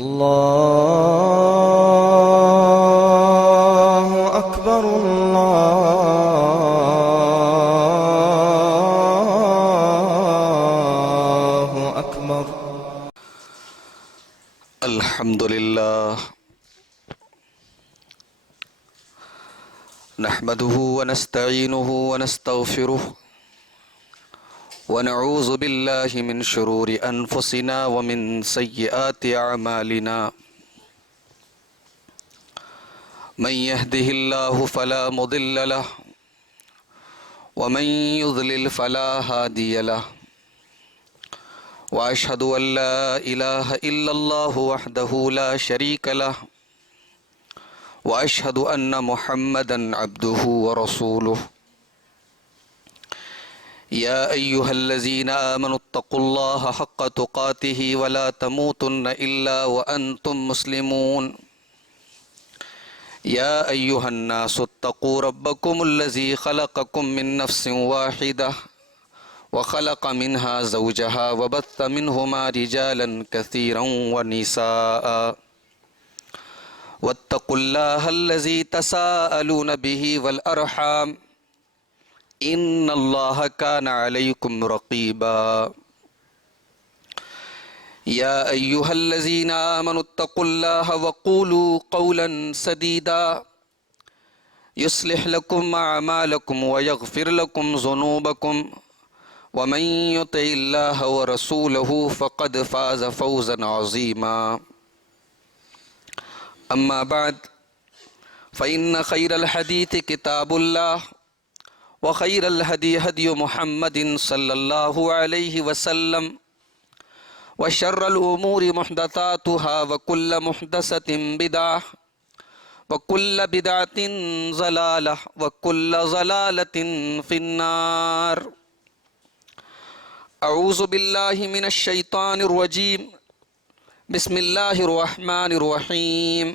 الله أكبر الله أكبر. الحمد لله نحمده ونستعينه ونستغفره ونعوذ بالله من شرور أنفسنا ومن سيئات أعمالنا من يهده الله فلا مضل له ومن يضلل فلا هادي له وأشهد أن لا إله إلا الله وحده لا شريك له وأشهد أن محمدًا عبده ورسوله يا أيها الذين آمنوا اتقوا الله حق تقاته ولا تموتن إلا وأنتم مسلمون يا أيها الناس اتقوا ربكم الذي خلقكم من نفس واحدة وخلق منها زوجها وبث منهما رجالا كثيرا ونساء واتقوا الله الذي تساءلون به والأرحام إن الله كان عليكم رقيبا يا أيها الذين آمنوا اتقوا الله وقولوا قولا سديدا يصلح لكم أعمالكم ويغفر لكم ذنوبكم ومن يطع الله ورسوله فقد فاز فوزا عظيما أما بعد فإن خير الحديث كتاب الله وخير الهدي هدي محمد صلى الله عليه وسلم وشر الأمور محدثاتها وكل محدثة بدعة وكل بدعة ضلالة وكل ضلالة في النار. أعوذ بالله من الشيطان الرجيم. بسم الله الرحمن الرحيم.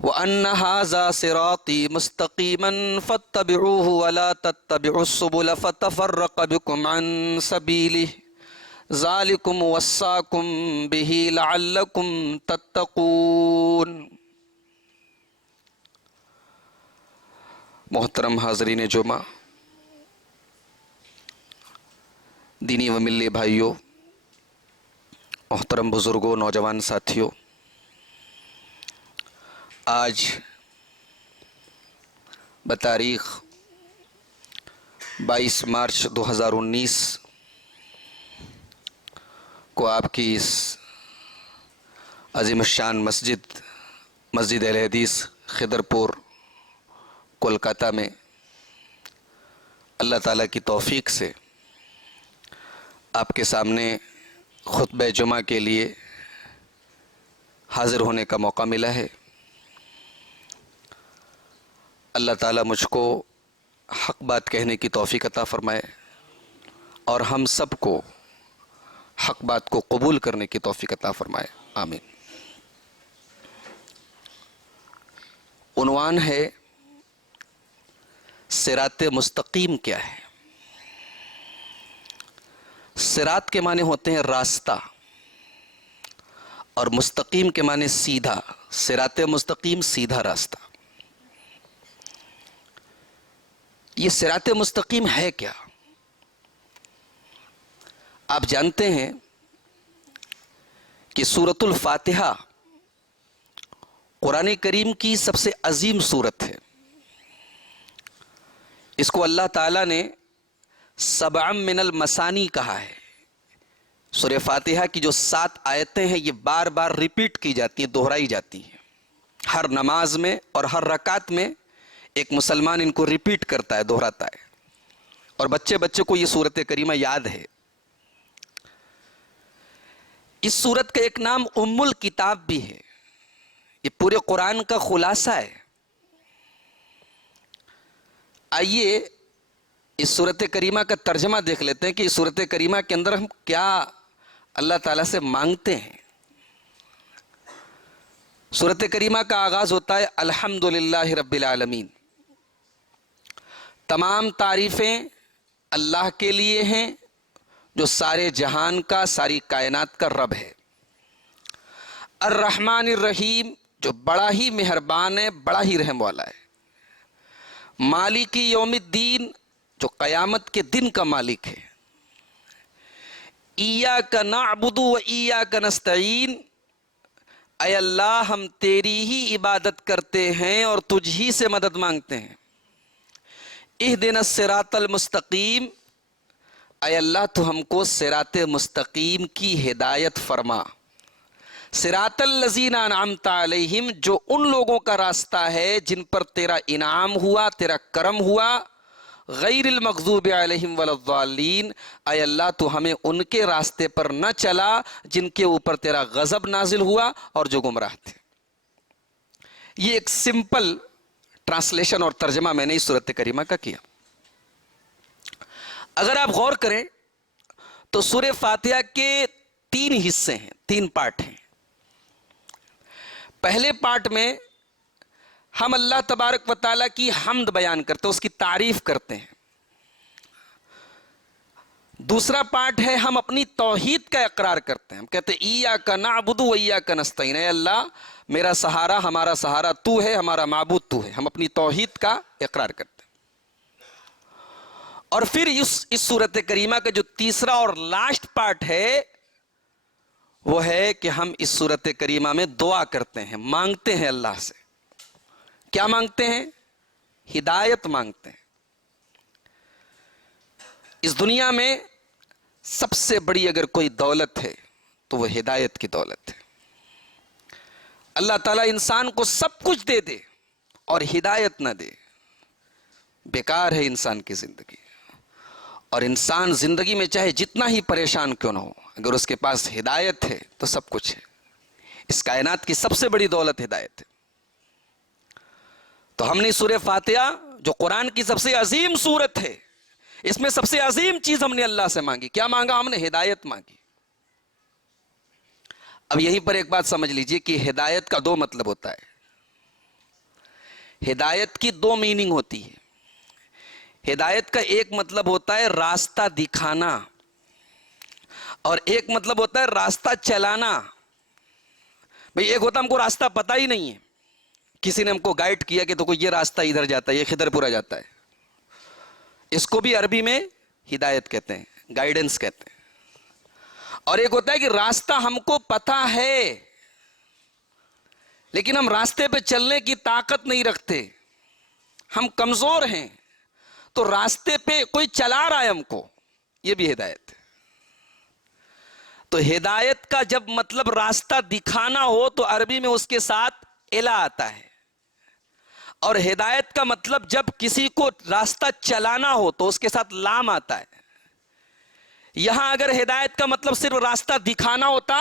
وأن هذا صراطي مستقيما فاتبعوه ولا تتبعوا السبل فتفرق بكم عن سبيله ذلكم وصاكم به لعلكم تتقون. محترم حاضرین جمعہ، دینی و ملی بھائیوں، محترم بزرگوں، نوجوان ساتھیوں، آج بتاریخ 22 مارچ 2019 کو آپ کی اس عظیم الشان مسجد اہل حدیث خضرپور کولکاتہ میں اللہ تعالیٰ کی توفیق سے آپ کے سامنے خطبہ جمعہ کے لیے حاضر ہونے کا موقع ملا ہے۔ اللہ تعالیٰ مجھ کو حق بات کہنے کی توفیق عطا فرمائے اور ہم سب کو حق بات کو قبول کرنے کی توفیق عطا فرمائے، آمین۔ عنوان ہے صراط مستقیم کیا ہے؟ صراط کے معنی ہوتے ہیں راستہ، اور مستقیم کے معنی سیدھا۔ صراط مستقیم سیدھا راستہ۔ یہ صراط مستقیم ہے کیا؟ آپ جانتے ہیں کہ سورۃ الفاتحہ قرآن کریم کی سب سے عظیم سورت ہے۔ اس کو اللہ تعالیٰ نے سبع من المثانی کہا ہے۔ سورہ فاتحہ کی جو 7 آیتیں ہیں یہ بار بار ریپیٹ کی جاتی ہیں، دہرائی جاتی ہیں۔ ہر نماز میں اور ہر رکعت میں ایک مسلمان ان کو ریپیٹ کرتا ہے، دہراتا ہے، اور بچے کو یہ سورت کریمہ یاد ہے۔ اس سورت کا ایک نام ام الکتاب بھی ہے۔ یہ پورے قرآن کا خلاصہ ہے۔ آئیے اس سورت کریمہ کا ترجمہ دیکھ لیتے ہیں کہ اس سورت کریمہ کے اندر ہم کیا اللہ تعالیٰ سے مانگتے ہیں۔ سورت کریمہ کا آغاز ہوتا ہے الحمدللہ رب العالمین۔ تمام تعریفیں اللہ کے لیے ہیں جو سارے جہان کا، ساری کائنات کا رب ہے، الرحمن الرحیم جو بڑا ہی مہربان ہے، بڑا ہی رحم والا ہے، مالک یوم الدین جو قیامت کے دن کا مالک ہے، ایاک نعبد و ایاک نستعین، اے اللہ ہم تیری ہی عبادت کرتے ہیں اور تجھ ہی سے مدد مانگتے ہیں، اہدنا الصراط المستقیم، اے اللہ تو ہم کو صراط مستقیم کی ہدایت فرما، صراط الذین انعمت علیہم جو ان لوگوں کا راستہ ہے جن پر تیرا انعام ہوا، تیرا کرم ہوا، غیر المغضوب علیہم ولا الضالین، اے اللہ تو ہمیں ان کے راستے پر نہ چلا جن کے اوپر تیرا غضب نازل ہوا اور جو گمراہ تھے۔ یہ ایک سمپل ٹرانسلیشن اور ترجمہ میں نے اس سورۃ کریمہ کا کیا۔ اگر آپ غور کریں تو سورہ فاتحہ کے 3 حصے ہیں، 3 پارٹ ہیں۔ پہلے پارٹ میں ہم اللہ تبارک و تعالیٰ کی حمد بیان کرتے ہیں، اس کی تعریف کرتے ہیں۔ دوسرا پارٹ ہے ہم اپنی توحید کا اقرار کرتے ہیں، ہم کہتے ہیں ایاک نعبد و ایاک نستعین، اے اللہ میرا سہارا، ہمارا سہارا تو ہے، ہمارا معبود تو ہے، ہم اپنی توحید کا اقرار کرتے ہیں۔ اور پھر اس سورۃ کریمہ کا جو تیسرا اور لاسٹ پارٹ ہے وہ ہے کہ ہم اس سورۃ کریمہ میں دعا کرتے ہیں، مانگتے ہیں اللہ سے۔ کیا مانگتے ہیں؟ ہدایت مانگتے ہیں۔ اس دنیا میں سب سے بڑی اگر کوئی دولت ہے تو وہ ہدایت کی دولت ہے۔ اللہ تعالیٰ انسان کو سب کچھ دے دے اور ہدایت نہ دے، بیکار ہے انسان کی زندگی۔ اور انسان زندگی میں چاہے جتنا ہی پریشان کیوں نہ ہو، اگر اس کے پاس ہدایت ہے تو سب کچھ ہے۔ اس کائنات کی سب سے بڑی دولت ہدایت ہے۔ تو ہم نے سورہ فاتحہ جو قرآن کی سب سے عظیم سورت ہے، اس میں سب سے عظیم چیز ہم نے اللہ سے مانگی۔ کیا مانگا ہم نے؟ ہدایت مانگی۔ اب یہیں پر ایک بات سمجھ لیجئے کہ ہدایت کا 2 مطلب ہوتا ہے۔ ہدایت کی 2 میننگ ہوتی ہے۔ ہدایت کا ایک مطلب ہوتا ہے راستہ دکھانا، اور ایک مطلب ہوتا ہے راستہ چلانا۔ بھئی ایک ہوتا ہے ہم کو راستہ پتہ ہی نہیں ہے، کسی نے ہم کو گائیڈ کیا کہ تو کوئی یہ راستہ ادھر جاتا ہے، یہ خضر پورہ جاتا ہے، اس کو بھی عربی میں ہدایت کہتے ہیں، گائیڈنس کہتے ہیں۔ اور ایک ہوتا ہے کہ راستہ ہم کو پتہ ہے لیکن ہم راستے پہ چلنے کی طاقت نہیں رکھتے، ہم کمزور ہیں، تو راستے پہ کوئی چلا رہا ہے ہم کو، یہ بھی ہدایت ہے۔ تو ہدایت کا جب مطلب راستہ دکھانا ہو تو عربی میں اس کے ساتھ الا آتا ہے، اور ہدایت کا مطلب جب کسی کو راستہ چلانا ہو تو اس کے ساتھ لام آتا ہے۔ یہاں اگر ہدایت کا مطلب صرف راستہ دکھانا ہوتا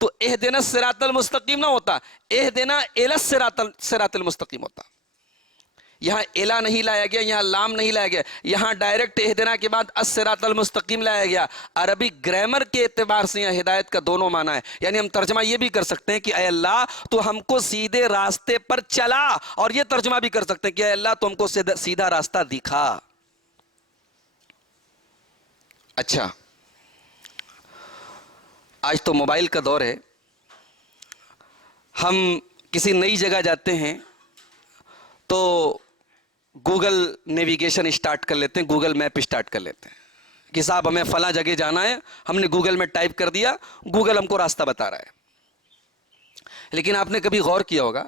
تو اہدنا الصراط المستقیم نہ ہوتا، اہدنا الی الصراط المستقیم ہوتا۔ یہاں الا نہیں لایا گیا، یہاں لام نہیں لایا گیا، یہاں ڈائریکٹ اہدنا کے بعد الصراط المستقیم لایا گیا۔ عربی گرامر کے اعتبار سے یہاں ہدایت کا دونوں معنی ہے، یعنی ہم ترجمہ یہ بھی کر سکتے ہیں کہ اے اللہ تو ہم کو سیدھے راستے پر چلا، اور یہ ترجمہ بھی کر سکتے ہیں کہ اے اللہ تو ہم کو سیدھا راستہ دکھا۔ اچھا، آج تو موبائل کا دور ہے، ہم کسی نئی جگہ جاتے ہیں تو گوگل نیویگیشن اسٹارٹ کر لیتے ہیں، گوگل میپ اسٹارٹ کر لیتے ہیں کہ صاحب ہمیں فلاں جگہ جانا ہے، ہم نے گوگل میں ٹائپ کر دیا، گوگل ہم کو راستہ بتا رہا ہے۔ لیکن آپ نے کبھی غور کیا ہوگا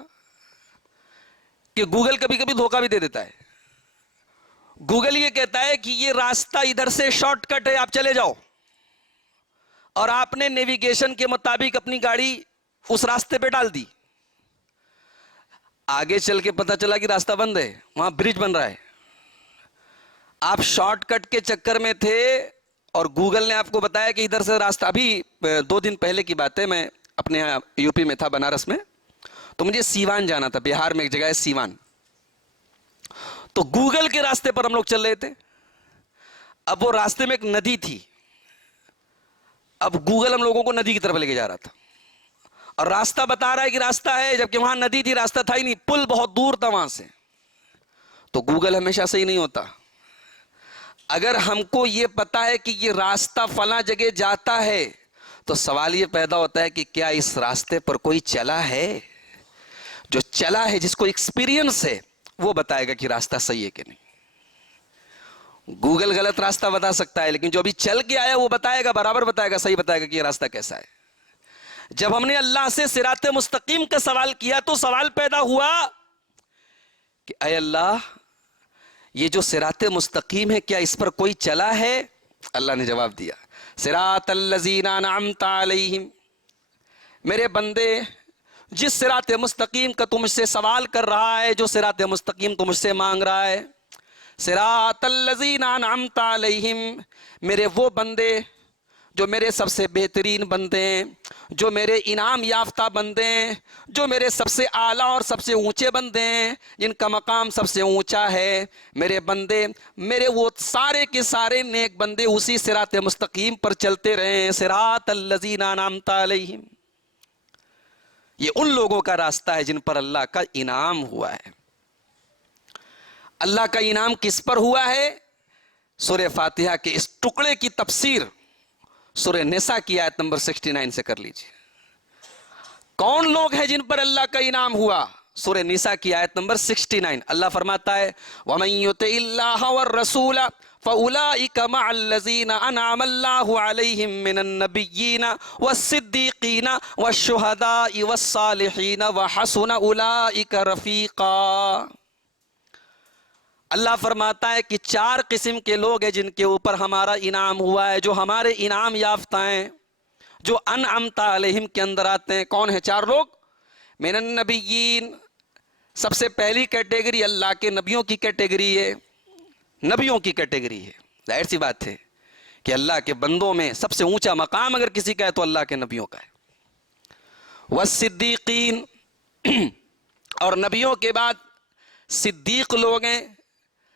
کہ گوگل کبھی کبھی دھوکہ بھی دے دیتا ہے۔ گوگل یہ کہتا ہے کہ یہ راستہ ادھر سے شارٹ کٹ ہے، آپ چلے جاؤ، اور آپ نے نیویگیشن کے مطابق اپنی گاڑی اس راستے پہ ڈال دی، آگے چل کے پتہ چلا کہ راستہ بند ہے، وہاں برج بن رہا ہے۔ آپ شارٹ کٹ کے چکر میں تھے اور گوگل نے آپ کو بتایا کہ ادھر سے راستہ۔ ابھی 2 دن پہلے کی بات ہے، میں اپنے یہاں یو پی میں تھا، بنارس میں، تو مجھے سیوان جانا تھا، بہار میں ایک جگہ ہے سیوان۔ تو گوگل کے راستے پر ہم لوگ چل رہے تھے، اب وہ راستے میں ایک ندی تھی، اب گوگل ہم لوگوں کو ندی کی طرف لے کے جا رہا تھا، اور راستہ بتا رہا ہے کہ راستہ ہے، جبکہ وہاں ندی تھی، راستہ تھا ہی نہیں، پل بہت دور تھا وہاں سے۔ تو گوگل ہمیشہ صحیح نہیں ہوتا، اگر ہم کو یہ پتا ہے کہ یہ راستہ فلاں جگہ جاتا ہے تو سوال یہ پیدا ہوتا ہے کہ کیا اس راستے پر کوئی چلا ہے؟ جو چلا ہے، جس کو ایکسپیرینس ہے، وہ بتائے گا کہ راستہ صحیح ہے کہ نہیں۔ گوگل غلط راستہ بتا سکتا ہے، لیکن جو ابھی چل کے آیا وہ بتائے گا، برابر بتائے گا، صحیح بتائے گا کہ یہ راستہ کیسا ہے۔ جب ہم نے اللہ سے صراط مستقیم کا سوال کیا تو سوال پیدا ہوا کہ اے اللہ، یہ جو صراط مستقیم ہے کیا اس پر کوئی چلا ہے؟ اللہ نے جواب دیا، صراط الذین انعمت علیہم، میرے بندے جس صراط مستقیم کا تم مجھ سے سوال کر رہا ہے، جو صراط مستقیم تم مجھ سے مانگ رہا ہے، صراط الذین انعمت علیہم، میرے وہ بندے جو میرے سب سے بہترین بندے ہیں، جو میرے انعام یافتہ بندے ہیں، جو میرے سب سے اعلیٰ اور سب سے اونچے بندے ہیں، جن کا مقام سب سے اونچا ہے، میرے بندے، میرے وہ سارے کے سارے نیک بندے اسی صراط مستقیم پر چلتے رہے ہیں۔ صراط الذین انعمت علیہم، یہ ان لوگوں کا راستہ ہے جن پر اللہ کا انعام ہوا ہے۔ اللہ کا انعام کس پر ہوا ہے؟ سورہ فاتحہ کے اس ٹکڑے کی تفسیر سورہ نساء کی آیت نمبر 69 سے کر لیجئے۔ کون لوگ ہیں جن پر اللہ کا انعام ہوا؟ سورہ نساء کی آیت نمبر 69، اللہ فرماتا ہے وَمَن يُطِعِ اللَّهَ وَالرَّسُولَ فَأُولَئِكَ مَعَ الَّذِينَ أَنْعَمَ اللَّهُ عَلَيْهِم مِّنَ النَّبِيِّينَ وَالصِّدِّيقِينَ وَالشُّهَدَاءِ وَالصَّالِحِينَ وَحَسُنَ أُولَئِكَ رَفِيقًا۔ اللہ فرماتا ہے کہ 4 قسم کے لوگ ہیں جن کے اوپر ہمارا انعام ہوا ہے، جو ہمارے انعام یافتہ ہیں، جو انعمت علیہم کے اندر آتے ہیں۔ کون ہیں 4 لوگ؟ من النبیین، سب سے پہلی کیٹیگری اللہ کے نبیوں کی کیٹیگری ہے، نبیوں کی کیٹیگری ہے۔ ظاہر سی بات ہے کہ اللہ کے بندوں میں سب سے اونچا مقام اگر کسی کا ہے تو اللہ کے نبیوں کا ہے۔ والصدیقین، اور نبیوں کے بعد صدیق لوگ ہیں،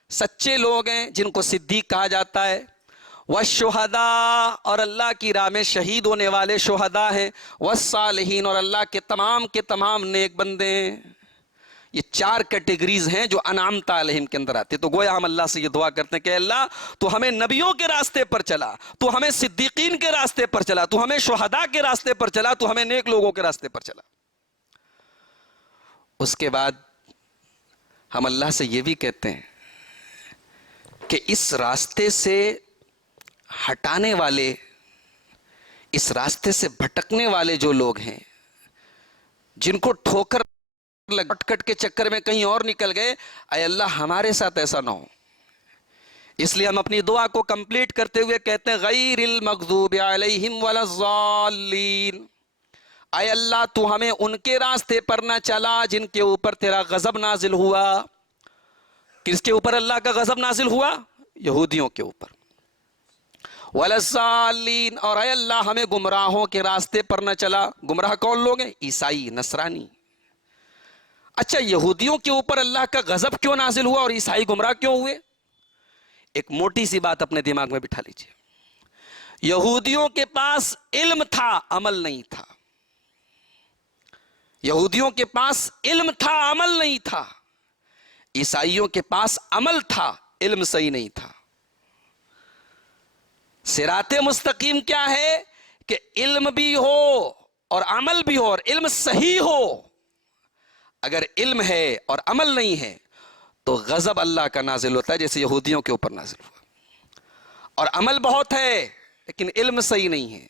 سچے لوگ ہیں جن کو صدیق کہا جاتا ہے۔ والشہداء، اور اللہ کی راہ میں شہید ہونے والے شہداء ہیں۔ والصالحین، اور اللہ کے تمام نیک بندے ہیں۔ یہ 4 کیٹیگریز ہیں جو انعمت علیہم کے اندر آتے ہیں۔ تو گویا ہم اللہ سے یہ دعا کرتے ہیں کہ اللہ تو ہمیں نبیوں کے راستے پر چلا، تو ہمیں صدیقین کے راستے پر چلا، تو ہمیں شہداء کے راستے پر چلا، تو ہمیں نیک لوگوں کے راستے پر چلا۔ اس کے بعد ہم اللہ سے یہ بھی کہتے ہیں کہ اس راستے سے ہٹانے والے، اس راستے سے بھٹکنے والے جو لوگ ہیں، جن کو ٹھوکر کٹ کے چکر میں کہیں اور نکل گئے، اے اللہ ہمارے ساتھ ایسا نہ ہو۔ اس لیے ہم اپنی دعا کو کمپلیٹ کرتے ہوئے کہتے ہیں غیر المغضوب علیہم ولا الضالین، اے اللہ تو ہمیں ان کے راستے پر نہ چلا جن کے اوپر تیرا غضب نازل ہوا۔ کس کے اوپر اللہ کا غضب نازل ہوا؟ یہودیوں کے اوپر۔ ولا الضالین، اور اے اللہ ہمیں گمراہوں کے راستے پر نہ چلا۔ گمراہ کون لوگ ہیں؟ عیسائی، نصرانی۔ اچھا، یہودیوں کے اوپر اللہ کا غضب کیوں نازل ہوا اور عیسائی گمراہ کیوں ہوئے؟ ایک موٹی سی بات اپنے دماغ میں بٹھا لیجئے۔ یہودیوں کے پاس علم تھا، عمل نہیں تھا۔ یہودیوں کے پاس علم تھا، عمل نہیں تھا۔ عیسائیوں کے پاس عمل تھا، علم صحیح نہیں تھا۔ صراط مستقیم کیا ہے کہ علم بھی ہو اور عمل بھی ہو اور علم صحیح ہو۔ اگر علم ہے اور عمل نہیں ہے تو غضب اللہ کا نازل ہوتا ہے، جیسے یہودیوں کے اوپر نازل ہوا۔ اور عمل بہت ہے لیکن علم صحیح نہیں ہے،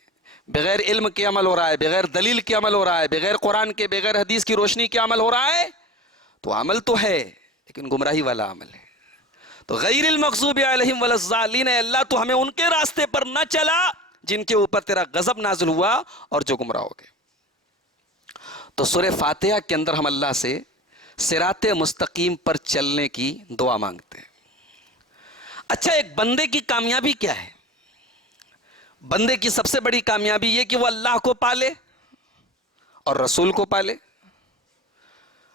بغیر علم کے عمل ہو رہا ہے، بغیر دلیل کے عمل ہو رہا ہے، بغیر قرآن کے، بغیر حدیث کی روشنی کے عمل ہو رہا ہے، تو عمل تو ہے لیکن گمراہی والا عمل ہے۔ تو غیر المغضوب علیہم ولا الضالین، اے اللہ تو ہمیں ان کے راستے پر نہ چلا جن کے اوپر تیرا غضب نازل ہوا اور جو گمراہ ہو گئے۔ تو سورہ فاتحہ کے اندر ہم اللہ سے صراط مستقیم پر چلنے کی دعا مانگتے ہیں۔ اچھا، ایک بندے کی کامیابی کیا ہے؟ بندے کی سب سے بڑی کامیابی یہ کہ وہ اللہ کو پالے اور رسول کو پالے۔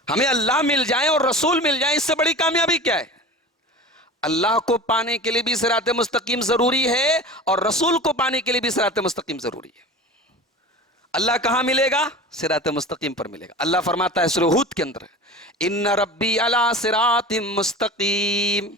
ہمیں اللہ مل جائے اور رسول مل جائے، اس سے بڑی کامیابی کیا ہے؟ اللہ کو پانے کے لیے بھی صراط مستقیم ضروری ہے اور رسول کو پانے کے لیے بھی صراط مستقیم ضروری ہے۔ اللہ کہاں ملے گا؟ صراط مستقیم پر ملے گا۔ اللہ فرماتا ہے سورہ ہود کے اندر، ان ربی علی صراط مستقیم،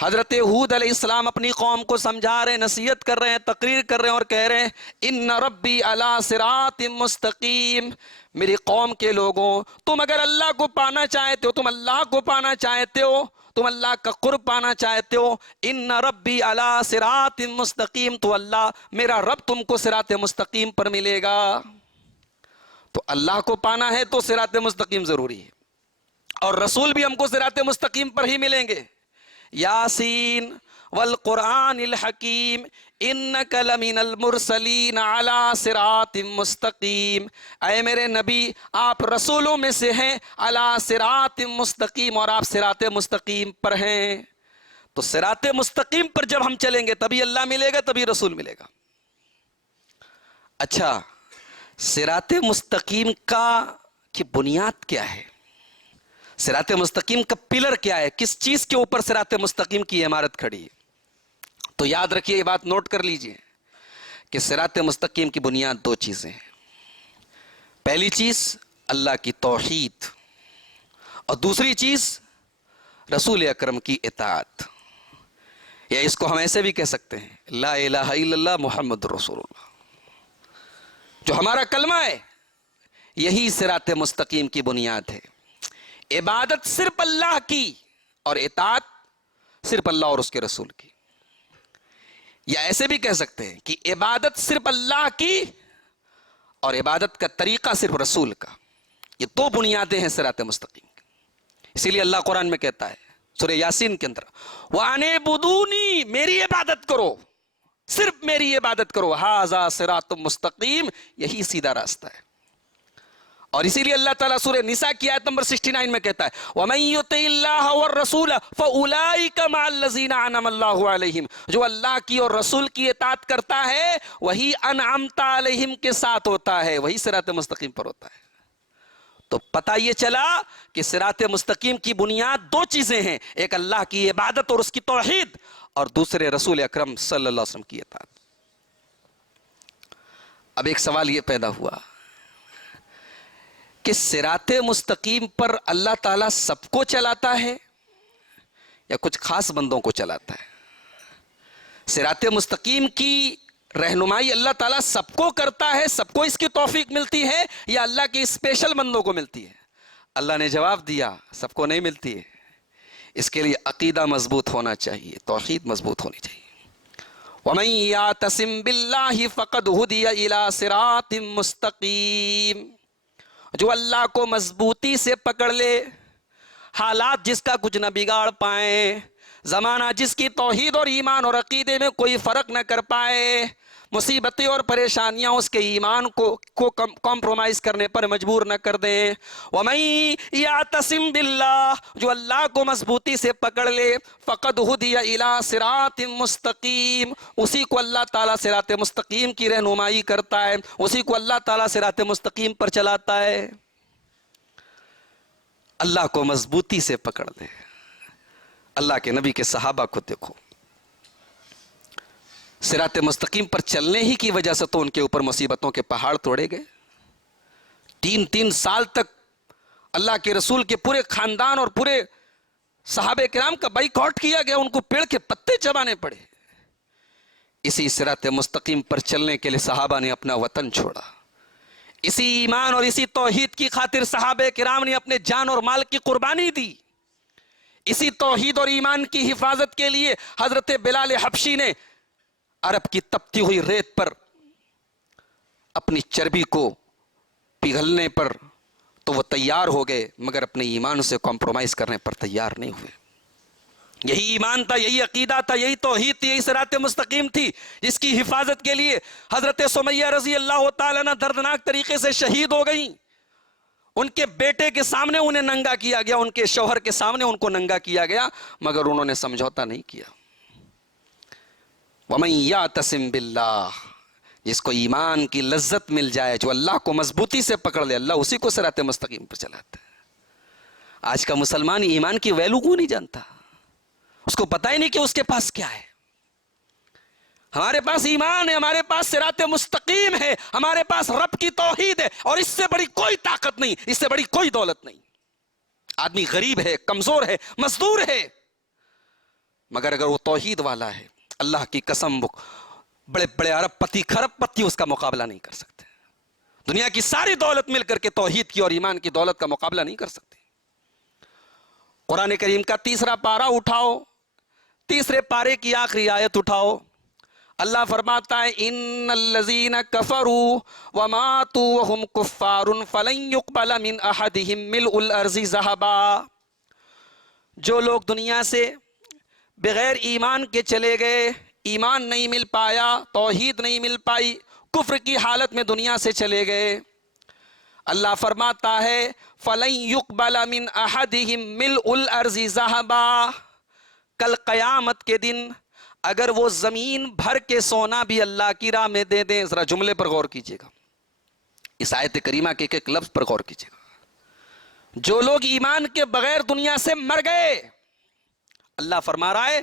حضرت ہود علیہ السلام اپنی قوم کو سمجھا رہے ہیں، نصیحت کر رہے ہیں، تقریر کر رہے ہیں اور کہہ رہے ہیں ان ربی علی صراط مستقیم، میری قوم کے لوگوں، تم اگر اللہ کو پانا چاہتے ہو، تم اللہ کو پانا چاہتے ہو، تم اللہ کا قرب پانا چاہتے ہو، ان ربی علی صراط مستقیم، تو اللہ میرا رب تم کو صراط مستقیم پر ملے گا۔ تو اللہ کو پانا ہے تو صراط مستقیم ضروری ہے، اور رسول بھی ہم کو صراط مستقیم پر ہی ملیں گے۔ یاسین والقرآن الحکیم انک لمن المرسلین علی صراط مستقیم، اے میرے نبی آپ رسولوں میں سے ہیں، علی صراط مستقیم، اور آپ صراط مستقیم پر ہیں۔ تو صراط مستقیم پر جب ہم چلیں گے تبھی اللہ ملے گا، تبھی رسول ملے گا۔ اچھا، صراط مستقیم کی بنیاد کیا ہے؟ صراط مستقیم کا پلر کیا ہے؟ کس چیز کے اوپر صراط مستقیم کی عمارت کھڑی ہے؟ تو یاد رکھیے، یہ بات نوٹ کر لیجئے کہ صراط مستقیم کی بنیاد دو چیزیں ہیں۔ پہلی چیز اللہ کی توحید، اور دوسری چیز رسول اکرم کی اطاعت، یا اس کو ہم ایسے بھی کہہ سکتے ہیں لا الہ الا اللہ محمد رسول اللہ۔ جو ہمارا کلمہ ہے یہی صراط مستقیم کی بنیاد ہے۔ عبادت صرف اللہ کی اور اطاعت صرف اللہ اور اس کے رسول کی، یا ایسے بھی کہہ سکتے ہیں کہ عبادت صرف اللہ کی اور عبادت کا طریقہ صرف رسول کا۔ یہ دو بنیادیں ہیں صراط مستقیم کی۔ اسی لیے اللہ قرآن میں کہتا ہے سورہ یاسین کے اندر وَأَنِ اعْبُدُونِی، میری عبادت کرو، صرف میری عبادت کرو، ھذا صراط مستقیم، یہی سیدھا راستہ ہے۔ اور اسی لیے اللہ تعالیٰ سورہ نساء کی آیت نمبر 69 میں کہتا ہے وَمَن يُطِعِ اللَّهَ وَالرَّسُولَ فَأُولَٰئِكَ مَعَ الَّذِينَ أَنْعَمَ اللَّهُ عَلَيْهِمْ، جو اللہ کی اور رسول کی اطاعت کرتا ہے وہی انعمت علیہم کے ساتھ ہوتا ہے، وہی صراط مستقیم پر ہوتا ہے۔ تو پتہ یہ چلا کہ صراط مستقیم کی بنیاد دو چیزیں ہیں، ایک اللہ کی عبادت اور اس کی توحید، اور دوسرے رسول اکرم صلی اللہ علیہ وسلم کی اطاعت۔ اب ایک سوال یہ پیدا ہوا کہ صراط مستقیم پر اللہ تعالیٰ سب کو چلاتا ہے یا کچھ خاص بندوں کو چلاتا ہے؟ صراط مستقیم کی رہنمائی اللہ تعالیٰ سب کو کرتا ہے، سب کو اس کی توفیق ملتی ہے، یا اللہ کے اسپیشل بندوں کو ملتی ہے؟ اللہ نے جواب دیا سب کو نہیں ملتی ہے۔ اس کے لیے عقیدہ مضبوط ہونا چاہیے، توحید مضبوط ہونی چاہیے۔ وَمَن يَعْتَصِم بِاللَّهِ فَقَدْ هُدِيَ إِلَىٰ صِرَاطٍ مُسْتَقِيمٍ، جو اللہ کو مضبوطی سے پکڑ لے، حالات جس کا کچھ نہ بگاڑ پائیں، زمانہ جس کی توحید اور ایمان اور عقیدے میں کوئی فرق نہ کر پائے، مصیبتیں اور پریشانیاں اس کے ایمان کو کمپرومائز کرنے پر مجبور نہ کر دیں۔ وَمَن يَعْتَصِم بِاللَّهِ، جو اللہ کو مضبوطی سے پکڑ لے، فَقَدْ هُدِيَ إِلَىٰ صِرَاطٍ مُسْتَقِيمٍ، اسی کو اللہ تعالیٰ صراط مستقیم کی رہنمائی کرتا ہے، اسی کو اللہ تعالیٰ صراط مستقیم پر چلاتا ہے۔ اللہ کو مضبوطی سے پکڑ لے۔ اللہ کے نبی کے صحابہ کو دیکھو، صراط مستقیم پر چلنے ہی کی وجہ سے تو ان کے اوپر مصیبتوں کے پہاڑ توڑے گئے۔ 3 سال تک اللہ کے رسول کے پورے خاندان اور پورے صحابہ کرام کا بائیکاٹ کیا گیا، ان کو پیڑ کے پتے چبانے پڑے۔ اسی صراط مستقیم پر چلنے کے لیے صحابہ نے اپنا وطن چھوڑا، اسی ایمان اور اسی توحید کی خاطر صحابہ کرام نے اپنے جان اور مال کی قربانی دی، اسی توحید اور ایمان کی حفاظت کے لیے حضرت بلال حبشی نے عرب کی تپتی ہوئی ریت پر اپنی چربی کو پگھلنے پر تو وہ تیار ہو گئے، مگر اپنے ایمان سے کمپرومائز کرنے پر تیار نہیں ہوئے۔ یہی ایمان تھا، یہی عقیدہ تھا، یہی توحید تھی، یہی صراط مستقیم تھی، جس کی حفاظت کے لیے حضرت سمیہ رضی اللہ تعالیٰ عنہ دردناک طریقے سے شہید ہو گئیں۔ ان کے بیٹے کے سامنے انہیں ننگا کیا گیا، ان کے شوہر کے سامنے ان کو ننگا کیا گیا، مگر انہوں نے سمجھوتا نہیں کیا۔ وَمَن يَعْتَصِم بِاللَّهِ، جس کو ایمان کی لذت مل جائے، جو اللہ کو مضبوطی سے پکڑ لے، اللہ اسی کو صراط مستقیم پر چلاتا ہے۔ آج کا مسلمان ایمان کی ویلو کو نہیں جانتا، اس کو پتہ ہی نہیں کہ اس کے پاس کیا ہے۔ ہمارے پاس ایمان ہے، ہمارے پاس صراط مستقیم ہے، ہمارے پاس رب کی توحید ہے، اور اس سے بڑی کوئی طاقت نہیں، اس سے بڑی کوئی دولت نہیں۔ آدمی غریب ہے، کمزور ہے، مزدور ہے، مگر اگر وہ توحید والا ہے، اللہ کی قسم، وہ بڑے بڑے ارب پتی خرب پتی اس کا مقابلہ نہیں کر سکتے. دنیا کی ساری دولت مل کر کے توحید کی اور ایمان کی دولت کا مقابلہ نہیں کر سکتے. قرآن کریم کا 3 پارہ اٹھاؤ، 3 پارے کی آخری آیت اٹھاؤ. اللہ فرماتا ہے ان الذین کفروا وماتوا وهم کفار فلن يقبل من احدهم ملء الارض ذهبا. جو لوگ دنیا سے بغیر ایمان کے چلے گئے، ایمان نہیں مل پایا، توحید نہیں مل پائی، کفر کی حالت میں دنیا سے چلے گئے، اللہ فرماتا ہے فَلَن يُقْبَلَ مِنْ أَحَدِهِمْ مِلْءُ الْأَرْضِ ذَهَبًا. کل قیامت کے دن اگر وہ زمین بھر کے سونا بھی اللہ کی راہ میں دے دیں. ذرا جملے پر غور کیجئے گا، اس آیت کریمہ کے ایک لفظ پر غور کیجئے گا. جو لوگ ایمان کے بغیر دنیا سے مر گئے، اللہ فرما رہا ہے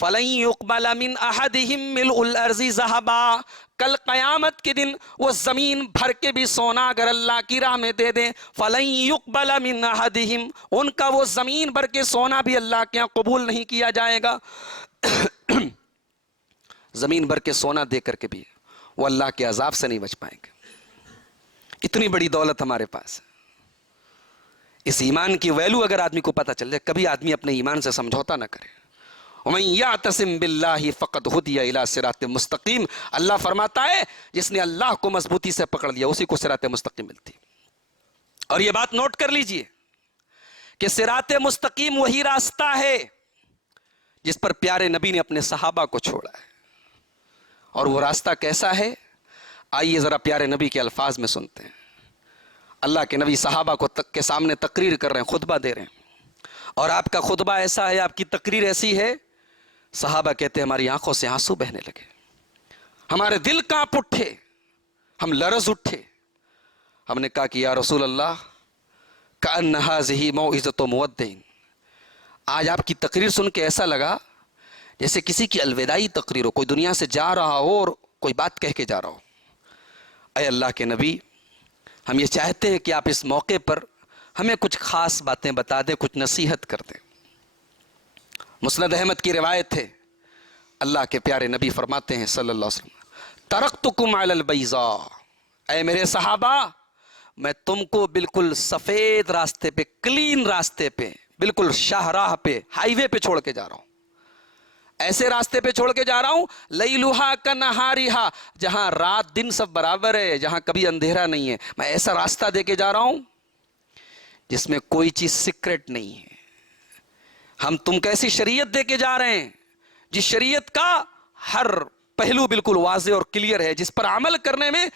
فَلَن يُقْبَلَ مِنْ أَحَدِهِمْ مِلْءُ الْأَرْضِ ذَهَبًا. کل قیامت کے دن وہ زمین بھر کے بھی سونا اگر اللہ کی راہ میں دے دیں، فَلَن يُقْبَلَ مِنْ أَحَدِهِمْ، ان کا وہ زمین بھر کے سونا بھی اللہ کے ہاں قبول نہیں کیا جائے گا. زمین بھر کے سونا دے کر کے بھی وہ اللہ کے عذاب سے نہیں بچ پائیں گے. اتنی بڑی دولت ہمارے پاس ہے. اس ایمان کی ویلو اگر آدمی کو پتہ چل جائے، کبھی آدمی اپنے ایمان سے سمجھوتا نہ کرے. وَمَن يَعْتَصِم بِاللَّهِ فَقَدْ هُدِيَ إِلَىٰ صِرَاطٍ مُسْتَقِيمٍ. اللہ فرماتا ہے جس نے اللہ کو مضبوطی سے پکڑ لیا اسی کو صراط مستقیم ملتی. اور یہ بات نوٹ کر لیجئے کہ صراط مستقیم وہی راستہ ہے جس پر پیارے نبی نے اپنے صحابہ کو چھوڑا ہے. اور وہ راستہ کیسا ہے؟ آئیے ذرا پیارے نبی کے الفاظ میں سنتے ہیں. اللہ کے نبی صحابہ کو کے سامنے تقریر کر رہے ہیں، خطبہ دے رہے ہیں. اور آپ کا خطبہ ایسا ہے، آپ کی تقریر ایسی ہے، صحابہ کہتے ہیں ہماری آنکھوں سے آنسو بہنے لگے، ہمارے دل کانپ اٹھے، ہم لرز اٹھے. ہم نے کہا کہ یا رسول اللہ کأن هذه موعظة مودع. آج آپ کی تقریر سن کے ایسا لگا جیسے کسی کی الوداعی تقریر ہو، کوئی دنیا سے جا رہا ہو اور کوئی بات کہہ کے جا رہا ہو. اے اللہ کے نبی، ہم یہ چاہتے ہیں کہ آپ اس موقع پر ہمیں کچھ خاص باتیں بتا دیں، کچھ نصیحت کر دیں. مسند احمد کی روایت ہے، اللہ کے پیارے نبی فرماتے ہیں صلی اللہ علیہ وسلم ترکتکم علی البیضاء. اے میرے صحابہ، میں تم کو بالکل سفید راستے پہ، کلین راستے پہ، بالکل شاہراہ پہ، ہائی وے پہ چھوڑ کے جا رہا ہوں. ایسے راستے پہ چھوڑ کے جا رہا ہوں لیلھا کنہارھا، جہاں رات دن سب برابر ہے، جہاں کبھی اندھیرا نہیں ہے. میں ایسا راستہ دے کے جا رہا ہوں جس میں کوئی چیز سیکرٹ نہیں ہے. ہم تم کیسی شریعت دے کے جا رہے ہیں جس شریعت کا ہر پہلو بالکل واضح اور کلیئر ہے، جس پر عمل کرنے میں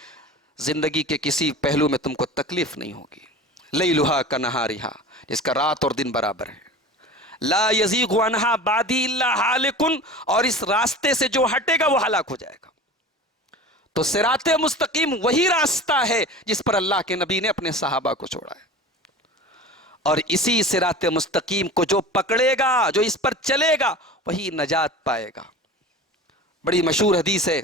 زندگی کے کسی پہلو میں تم کو تکلیف نہیں ہوگی. لیلھا کنہارھا، جس کا رات اور دن برابر ہے. لا یزیغ عنہا بعدی الا ہالک، اور اس راستے سے جو ہٹے گا وہ ہلاک ہو جائے گا. تو صراط مستقیم وہی راستہ ہے جس پر اللہ کے نبی نے اپنے صحابہ کو چھوڑا ہے. اور اسی صراط مستقیم کو جو پکڑے گا، جو اس پر چلے گا، وہی نجات پائے گا. بڑی مشہور حدیث ہے،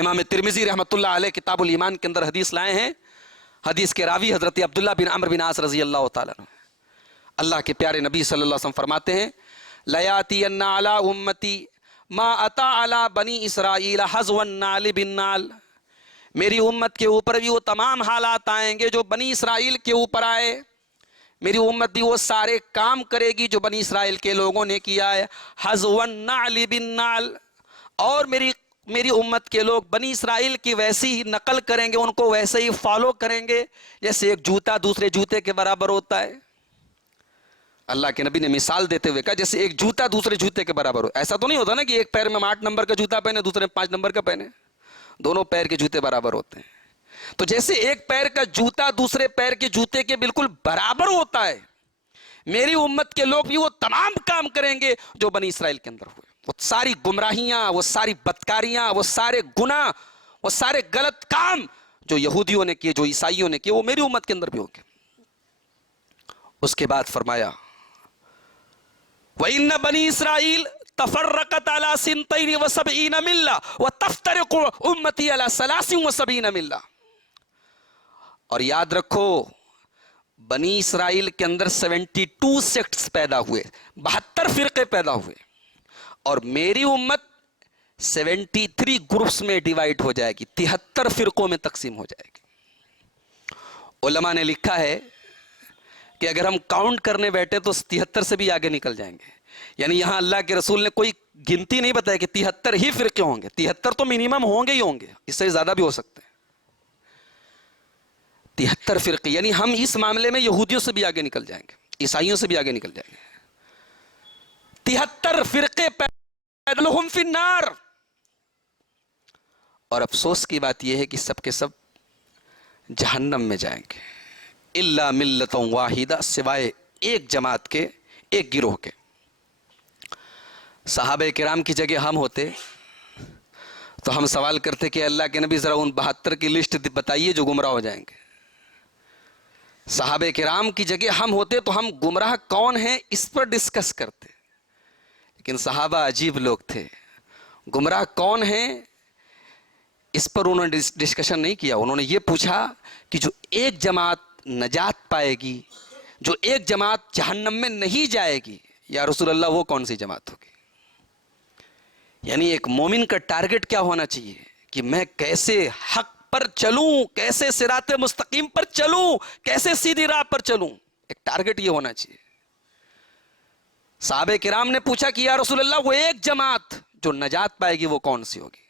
امام ترمذی رحمۃ اللہ علیہ کتاب الایمان کے اندر حدیث لائے ہیں. حدیث کے راوی حضرت عبداللہ بن عمرو بن عاص رضی اللہ تعالیٰ عنہ. اللہ کے پیارے نبی صلی اللہ علیہ وسلم فرماتے ہیں لَيَأْتِيَنَّ عَلَىٰ أُمَّتِي مَا أَتَىٰ عَلَىٰ بَنِي إِسْرَائِيلَ حَذْوَ النَّعْلِ بِالنَّعْلِ. میری امت کے اوپر بھی وہ تمام حالات آئیں گے جو بنی اسرائیل کے اوپر آئے. میری امت بھی وہ سارے کام کرے گی جو بنی اسرائیل کے لوگوں نے کیا ہے. حَذْوَ النَّعْلِ بِالنَّعْلِ. اور میری امت کے لوگ بنی اسرائیل کی ویسی ہی نقل کریں گے، ان کو ویسے ہی فالو کریں گے جیسے ایک جوتا دوسرے جوتے کے برابر ہوتا ہے. اللہ کے نبی نے مثال دیتے ہوئے کہا جیسے ایک جوتا دوسرے جوتے کے برابر ہو. ایسا تو نہیں ہوتا نا کہ ایک پیر میں 8 نمبر کا جوتا پہنے، دوسرے میں 5 نمبر کا پہنے. دونوں پیر کے جوتے برابر ہوتے ہیں. تو جیسے ایک پیر کا جوتا دوسرے پیر کے جوتے کے بالکل برابر ہوتا ہے، میری امت کے لوگ بھی وہ تمام کام کریں گے جو بنی اسرائیل کے اندر ہوئے. وہ ساری گمراہیاں، وہ ساری بدکاریاں، وہ سارے گناہ، وہ سارے غلط کام جو یہودیوں نے کیے، جو عیسائیوں نے کیے، وہ میری امت کے اندر بھی ہوں گے. اس کے بعد فرمایا وَإِنَّ بَنِي إِسْرَائِيلَ تَفَرَّقَتْ عَلَىٰ سِنْتَيْنِ وَسَبْعِينَ مِلَّةً وَتَفْتَرِقُ أُمَّتِي عَلَىٰ 73 مِلَّةً. اور یاد رکھو بنی اسرائیل کے اندر 72 سیکٹس پیدا ہوئے، 72 فرقے پیدا ہوئے. اور میری امت 73 گروپس میں ڈیوائیڈ ہو جائے گی، 73 فرقوں میں تقسیم ہو جائے گی۔ علماء نے لکھا ہے کہ اگر ہم کاؤنٹ کرنے بیٹھے تو 73 سے بھی آگے نکل جائیں گے۔ یعنی یہاں اللہ کے رسول نے کوئی گنتی نہیں بتایا کہ 73 ہی فرقے ہوں گے، 73 تو منیمم ہوں گے ہی ہوں گے، اس سے زیادہ بھی ہو سکتے ہیں۔ 73 فرقے، یعنی ہم اس معاملے میں یہودیوں سے بھی آگے نکل جائیں گے، عیسائیوں سے بھی آگے نکل جائیں گے۔ 73 فرقے پیدلہم فی النار، اور افسوس کی بات یہ ہے کہ سب کے سب جہنم میں جائیں گے، الا ملۃ واحدہ، سوائے ایک جماعت کے، ایک گروہ کے۔ صحابہ کرام کی جگہ ہم ہوتے تو ہم سوال کرتے کہ اللہ کے نبی ذرا ان 72 کی لسٹ بتائیے جو گمراہ ہو جائیں گے۔ صحابہ کرام کی جگہ ہم ہوتے تو ہم گمراہ کون ہیں اس پر ڈسکس کرتے، لیکن صحابہ عجیب لوگ تھے، گمراہ کون ہیں اس پر انہوں نے ڈسکشن نہیں کیا۔ انہوں نے یہ پوچھا کہ جو ایک جماعت نجات پائے گی، جو ایک جماعت جہنم میں نہیں جائے گی، یا رسول اللہ وہ کون سی جماعت ہوگی؟ یعنی ایک مومن کا ٹارگٹ کیا ہونا چاہیے کہ میں کیسے حق پر چلوں، کیسے صراط مستقیم پر چلوں، کیسے سیدھی راہ پر چلوں، ایک ٹارگٹ یہ ہونا چاہیے۔ صحابہ کرام نے پوچھا کہ یا رسول اللہ وہ ایک جماعت جو نجات پائے گی وہ کون سی ہوگی؟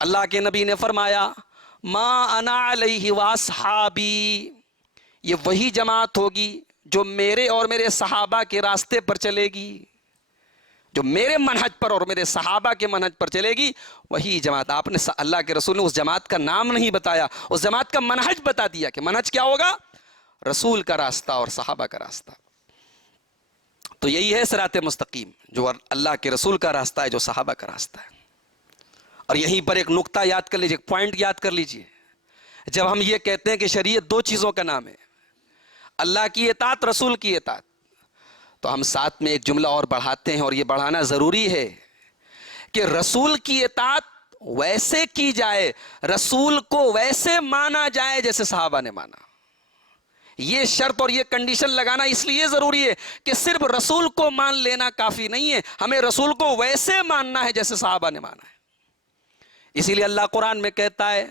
اللہ کے نبی نے فرمایا ما انا علیہ واصحابی، یہ وہی جماعت ہوگی جو میرے اور میرے صحابہ کے راستے پر چلے گی، جو میرے منہج پر اور میرے صحابہ کے منہج پر چلے گی، وہی جماعت۔ آپ نے اللہ کے رسول نے اس جماعت کا نام نہیں بتایا، اس جماعت کا منہج بتا دیا کہ منہج کیا ہوگا، رسول کا راستہ اور صحابہ کا راستہ۔ تو یہی ہے صراط مستقیم، جو اللہ کے رسول کا راستہ ہے، جو صحابہ کا راستہ ہے۔ اور یہیں پر ایک نقطہ یاد کر لیجئے، ایک پوائنٹ یاد کر لیجئے، جب ہم یہ کہتے ہیں کہ شریعت 2 چیزوں کا نام ہے، اللہ کی اطاعت، رسول کی اطاعت، تو ہم ساتھ میں ایک جملہ اور بڑھاتے ہیں، اور یہ بڑھانا ضروری ہے کہ رسول کی اطاعت ویسے کی جائے، رسول کو ویسے مانا جائے جیسے صحابہ نے مانا۔ یہ شرط اور یہ کنڈیشن لگانا اس لیے ضروری ہے کہ صرف رسول کو مان لینا کافی نہیں ہے، ہمیں رسول کو ویسے ماننا ہے جیسے صحابہ نے مانا ہے۔ اسی لیے اللہ قرآن میں کہتا ہے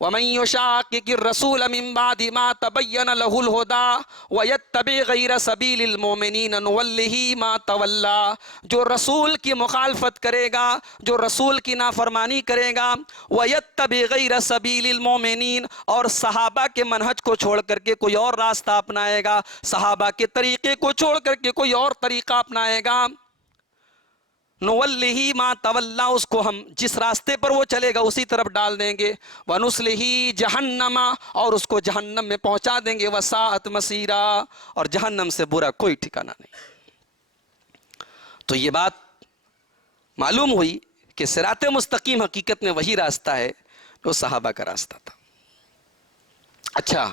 وَمَن يُشَاقِقِ الرَّسُولَ مِن بَعْدِ مَا تَبَيَّنَ لَهُ الْهُدَىٰ وَيَتَّبِعْ غَيْرَ سَبِيلِ الْمُؤْمِنِينَ نُوَلِّهِ مَا تَوَلَّىٰ، جو رسول کی مخالفت کرے گا، جو رسول کی نافرمانی کرے گا، وَيَتَّبِعْ غَيْرَ سَبِيلِ الْمُؤْمِنِينَ، اور صحابہ کے منہج کو چھوڑ کر کے کوئی اور راستہ اپنائے گا، صحابہ کے طریقے کو چھوڑ کر کے کوئی اور طریقہ اپنائے گا، نُوَلِّهِ مَا تَوَلَّىٰ، اس کو ہم جس راستے پر وہ چلے گا اسی طرف ڈال دیں گے، وَنُصْلِهِ جَهَنَّمَ، اور اس کو جہنم میں پہنچا دیں گے، وَسَاءَتْ مَصِيرًا، اور جہنم سے برا کوئی ٹھکانہ نہیں۔ تو یہ بات معلوم ہوئی کہ صراط مستقیم حقیقت میں وہی راستہ ہے جو صحابہ کا راستہ تھا۔ اچھا،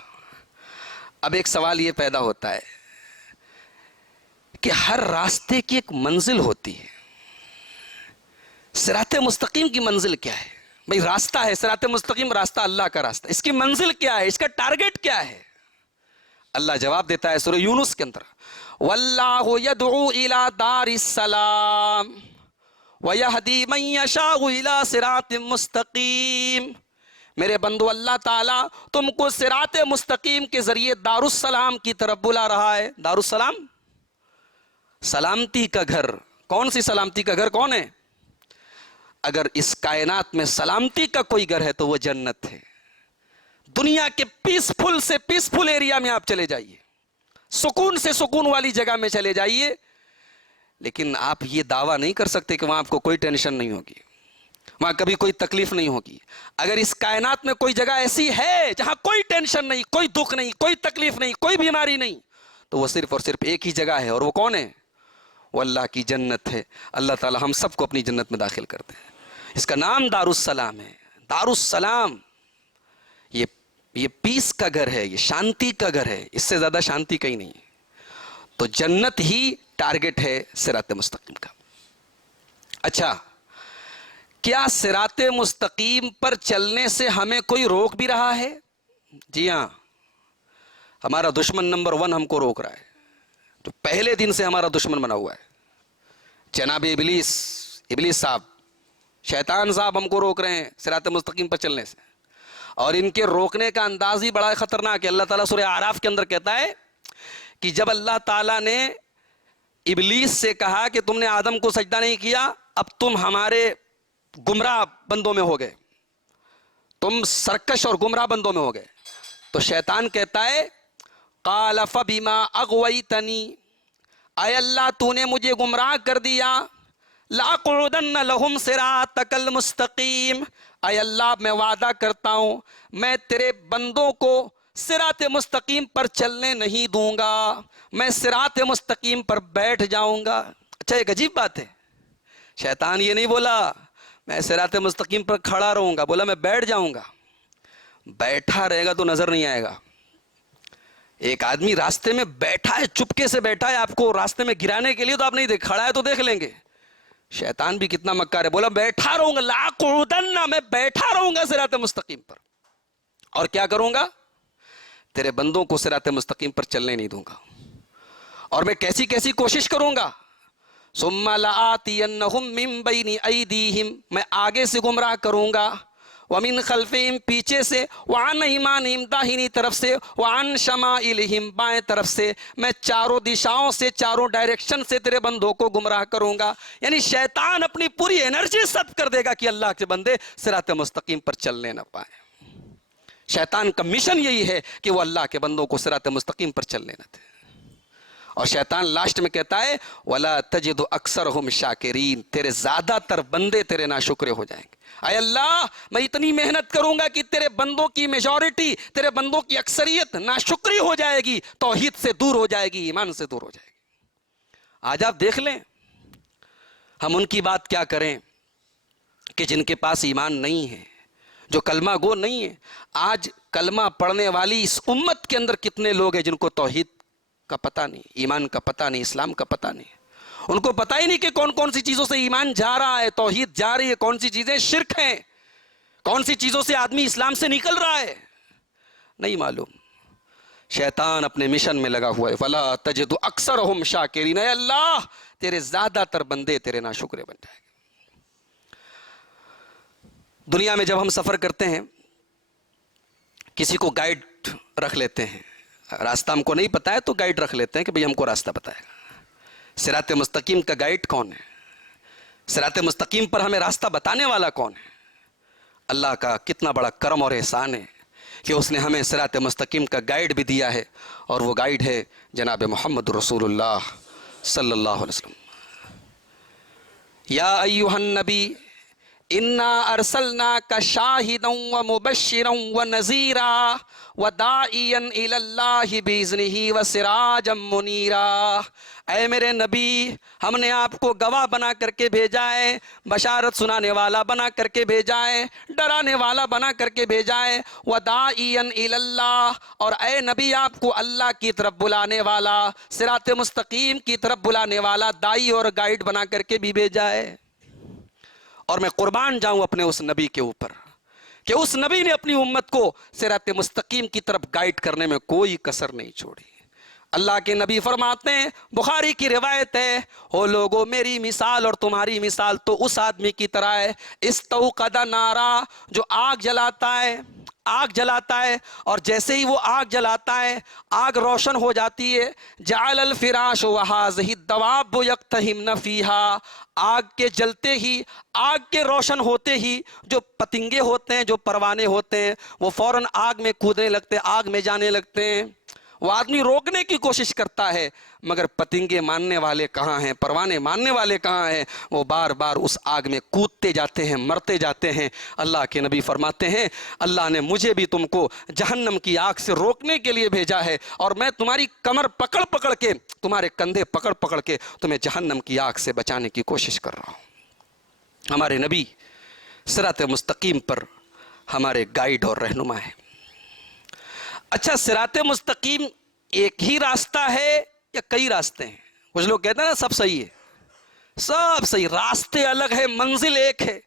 اب ایک سوال یہ پیدا ہوتا ہے کہ ہر راستے کی ایک منزل ہوتی ہے، صراط مستقیم کی منزل کیا ہے؟ بھئی راستہ ہے صراط مستقیم، راستہ اللہ کا راستہ، اس کی منزل کیا ہے، اس کا ٹارگٹ کیا ہے؟ اللہ جواب دیتا ہے سورہ یونس کے اندر وَاللَّهُ يَدْعُو إِلَى دَارِ السَّلَامِ وَيَهْدِي مَن يَشَاءُ إِلَى صِرَاطٍ مُسْتَقِيمٍ، میرے بندو اللہ تعالیٰ تم کو صراط مستقیم کے ذریعے دارالسلام کی طرف بلا رہا ہے۔ دارالسلام سلامتی کا گھر، کون سی سلامتی کا گھر کون ہے؟ اگر اس کائنات میں سلامتی کا کوئی گھر ہے تو وہ جنت ہے۔ دنیا کے پیسفل سے پیسفل ایریا میں آپ چلے جائیے، سکون سے سکون والی جگہ میں چلے جائیے، لیکن آپ یہ دعویٰ نہیں کر سکتے کہ وہاں آپ کو کوئی ٹینشن نہیں ہوگی، وہاں کبھی کوئی تکلیف نہیں ہوگی۔ اگر اس کائنات میں کوئی جگہ ایسی ہے جہاں کوئی ٹینشن نہیں، کوئی دکھ نہیں، کوئی تکلیف نہیں، کوئی بیماری نہیں، تو وہ صرف اور صرف ایک ہی جگہ ہے، اور وہ کون ہے؟ وہ اللہ کی جنت ہے۔ اللہ تعالی ہم سب کو اپنی جنت میں داخل کرتے ہیں۔ اس کا نام دارالسلام ہے۔ دارالسلام یہ پیس کا گھر ہے، یہ شانتی کا گھر ہے، اس سے زیادہ شانتی کہیں نہیں ہے۔ تو جنت ہی ٹارگٹ ہے صراط مستقیم کا۔ اچھا، کیا صراط مستقیم پر چلنے سے ہمیں کوئی روک بھی رہا ہے؟ جی ہاں، ہمارا دشمن نمبر 1 ہم کو روک رہا ہے، جو پہلے دن سے ہمارا دشمن بنا ہوا ہے۔ جناب ابلیس صاحب، شیطان صاحب ہم کو روک رہے ہیں صراط مستقیم پر چلنے سے، اور ان کے روکنے کا انداز ہی بڑا خطرناک ہے۔ اللہ تعالیٰ سورہ اعراف کے اندر کہتا ہے کہ جب اللہ تعالیٰ نے ابلیس سے کہا کہ تم نے آدم کو سجدہ نہیں کیا، اب تم ہمارے گمراہ بندوں میں ہو گئے، تم سرکش اور گمراہ بندوں میں ہو گئے، تو شیطان کہتا ہے قال فبما اغویتنی، اے اللہ تو نے مجھے گمراہ کر دیا، لاقعدن لہم صراطک المستقیم، اے اللہ میں وعدہ کرتا ہوں میں تیرے بندوں کو صراط مستقیم پر چلنے نہیں دوں گا، میں صراط مستقیم پر بیٹھ جاؤں گا۔ اچھا ایک عجیب بات ہے، شیطان یہ نہیں بولا میں صراط مستقیم پر کھڑا رہوں گا، بولا میں بیٹھ جاؤں گا۔ بیٹھا رہے گا تو نظر نہیں آئے گا۔ ایک آدمی راستے میں بیٹھا ہے، چپکے سے بیٹھا ہے آپ کو راستے میں گرانے کے لیے، تو آپ نہیں دیکھ، کھڑا ہے تو دیکھ لیں گے۔ شیطان بھی کتنا مکار ہے، بولا بیٹھا رہوں گا، لاقعدن، میں بیٹھا رہوں گا صراط مستقیم پر، اور کیا کروں گا؟ تیرے بندوں کو صراط مستقیم پر چلنے نہیں دوں گا، اور میں کیسی کیسی کوشش کروں گا۔ ثم لآتینہم من بین ایدیہم، میں آگے سے گمراہ کروں گا، ومن خلفہم، پیچھے سے، وعن ایمانہم، داہنی طرف سے، وعن شمائلہم، بائیں طرف سے، میں چاروں دشاؤں سے، چاروں ڈائریکشن سے تیرے بندوں کو گمراہ کروں گا۔ یعنی شیطان اپنی پوری انرجی صرف کر دے گا کہ اللہ کے بندے صراط مستقیم پر چلنے نہ پائیں۔ شیطان کا مشن یہی ہے کہ وہ اللہ کے بندوں کو صراط مستقیم پر چلنے نہ دے، اور شیطان لاسٹ میں کہتا ہے وَلَا تَجِدُ أَكْثَرَهُمْ شَاكِرِينَ، تیرے زیادہ تر بندے تیرے ناشکرے ہو جائیں گے۔ اے اللہ میں اتنی محنت کروں گا کہ تیرے بندوں کی میجورٹی، تیرے بندوں کی اکثریت ناشکری ہو جائے گی، توحید سے دور ہو جائے گی، ایمان سے دور ہو جائے گی۔ آج آپ دیکھ لیں ہم ان کی بات کیا کریں کہ جن کے پاس ایمان نہیں ہے، جو کلمہ گو نہیں ہے۔ آج کلمہ پڑھنے والی اس امت کے اندر کتنے لوگ ہیں جن کو توحید کا پتہ نہیں، ایمان کا پتہ نہیں، اسلام کا پتہ نہیں، ان کو پتہ ہی نہیں کہ کون کون سی چیزوں سے ایمان جا رہا ہے، توحید جا رہی ہے، کون سی چیزیں شرک ہیں، کون سی چیزوں سے آدمی اسلام سے نکل رہا ہے، نہیں معلوم۔ شیطان اپنے مشن میں لگا ہوا ہے، فَلَا تَجِدُ أَكْثَرَهُمْ شَاكِرِينَ، اے اللہ تیرے زیادہ تر بندے تیرے ناشکرے بن جائیں گے۔ دنیا میں جب ہم سفر کرتے ہیں کسی کو گائیڈ رکھ لیتے ہیں، راستہ ہم کو نہیں پتا ہے تو گائیڈ رکھ لیتے ہیں کہ بھئی ہم کو راستہ بتائے گا۔ صراط مستقیم کا گائیڈ کون ہے؟ صراط مستقیم پر ہمیں راستہ بتانے والا کون ہے؟ اللہ کا کتنا بڑا کرم اور احسان ہے کہ اس نے ہمیں صراط مستقیم کا گائیڈ بھی دیا ہے، اور وہ گائیڈ ہے جناب محمد رسول اللہ صلی اللہ علیہ وسلم۔ یا ایہا النبی انا ارسلناک شاہدا ومبشرا ونذیرا وداعیا الی اللہ باذنہ وسراجا منیرا، اے میرے نبی ہم نے آپ کو گواہ بنا کر کے بھیجا ہے، بشارت سنانے والا بنا کر کے بھیجا ہے، ڈرانے والا بنا کر کے بھیجا ہے، وداعیا الی اللہ، اور اے نبی آپ کو اللہ کی طرف بلانے والا، صراط مستقیم کی طرف بلانے والا دائی اور گائیڈ بنا کر کے بھی بھیجا ہے۔ اور میں قربان جاؤں اپنے اس نبی کے اوپر کہ اس نبی نے اپنی امت کو صراط مستقیم کی طرف گائیڈ کرنے میں کوئی کسر نہیں چھوڑی۔ اللہ کے نبی فرماتے ہیں، بخاری کی روایت ہے، او لوگو میری مثال اور تمہاری مثال تو اس آدمی کی طرح ہے، استوقد نارا، جو آگ جلاتا ہے، آگ جلاتا ہے، اور جیسے ہی وہ آگ جلاتا ہے آگ روشن ہو جاتی ہے، جعل الفراش وہذہ الدواب یقتحمن فیہا، آگ کے جلتے ہی، آگ کے روشن ہوتے ہی جو پتنگے ہوتے ہیں، جو پروانے ہوتے ہیں، وہ فوراً آگ میں کودنے لگتے ہیں، آگ میں جانے لگتے ہیں۔ وہ آدمی روکنے کی کوشش کرتا ہے مگر پتنگے ماننے والے کہاں ہیں، پروانے ماننے والے کہاں ہیں، وہ بار بار اس آگ میں کودتے جاتے ہیں، مرتے جاتے ہیں۔ اللہ کے نبی فرماتے ہیں اللہ نے مجھے بھی تم کو جہنم کی آگ سے روکنے کے لیے بھیجا ہے، اور میں تمہاری کمر پکڑ پکڑ کے، تمہارے کندھے پکڑ پکڑ کے تمہیں جہنم کی آگ سے بچانے کی کوشش کر رہا ہوں۔ ہمارے نبی صراط مستقیم پر ہمارے گائیڈ اور رہنما ہے۔ اچھا صراط مستقیم ایک ہی راستہ ہے یا کئی راستے ہیں؟ کچھ لوگ کہتے ہیں نا سب صحیح ہے، سب صحیح، راستے الگ ہے منزل ایک ہے،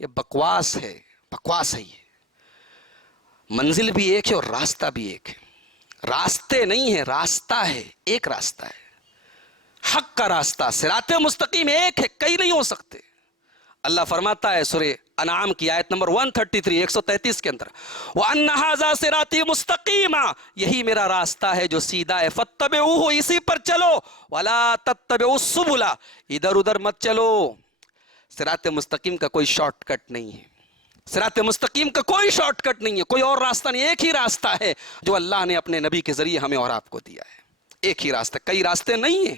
یہ بکواس ہے، بکواس ہے۔ یہ منزل بھی ایک ہے اور راستہ بھی ایک ہے، راستے نہیں ہے، راستہ ہے، ایک راستہ ہے۔ حق کا راستہ صراط مستقیم ایک ہے, کئی نہیں ہو سکتے. اللہ فرماتا ہے سورہ انعام کی آیت نمبر 133 133 کے اندر, وَأَنَّ هَذَا صِرَاطِي مُسْتَقِيمًا, یہی میرا راستہ ہے جو سیدھا ہے, فَاتَّبِعُوهُ, اسی پر چلو, وَلَا تَتَّبِعُوا السُّبُلَ, ادھر ادھر مت چلو. صراط مستقیم کا کوئی شارٹ کٹ نہیں ہے, صراط مستقیم کا کوئی شارٹ کٹ نہیں ہے, کوئی اور راستہ نہیں, ایک ہی راستہ ہے جو اللہ نے اپنے نبی کے ذریعے ہمیں اور آپ کو دیا ہے. ایک ہی راستہ, کئی راستے نہیں ہیں.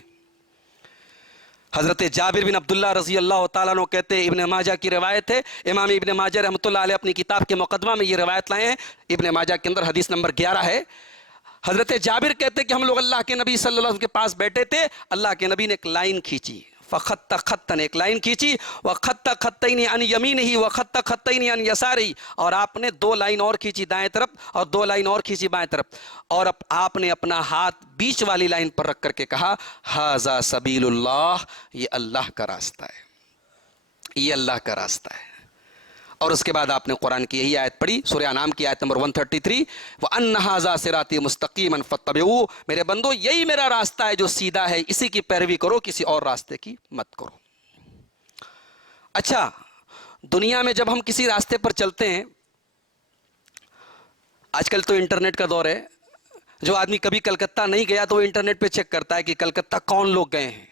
حضرت جابر بن عبداللہ رضی اللہ تعالیٰ عنہ کہتے ہیں, ابن ماجہ کی روایت ہے, امام ابن ماجہ رحمۃ اللہ علیہ اپنی کتاب کے مقدمہ میں یہ روایت لائے ہیں, ابن ماجہ کے اندر حدیث نمبر 11 ہے. حضرت جابر کہتے ہیں کہ ہم لوگ اللہ کے نبی صلی اللہ علیہ وسلم کے پاس بیٹھے تھے, اللہ کے نبی نے ایک لائن کھینچی, فخط خطن, ایک لائن کھینچی, وخط خطین عن یمینہ وخط خطین عن یسارہ, اور آپ نے 2 لائن اور کھینچی دائیں طرف اور 2 لائن اور کھینچی بائیں طرف, اور آپ نے اپنا ہاتھ بیچ والی لائن پر رکھ کر کے کہا, ھذا سبیل اللہ, یہ اللہ کا راستہ ہے, یہ اللہ کا راستہ ہے. اور اس کے بعد آپ نے قرآن کی یہی آیت پڑھی, سورہ انعام کی آیت نمبر 133, وَأَنَّ هَذَا صِرَاطِي مُسْتَقِيمًا فَاتَّبِعُوهُ, میرے بندو یہی میرا راستہ ہے جو سیدھا ہے, اسی کی پیروی کرو, کسی اور راستے کی مت کرو. اچھا, دنیا میں جب ہم کسی راستے پر چلتے ہیں, آج کل تو انٹرنیٹ کا دور ہے, جو آدمی کبھی کلکتہ نہیں گیا تو وہ انٹرنیٹ پہ چیک کرتا ہے کہ کلکتہ کون لوگ گئے ہیں.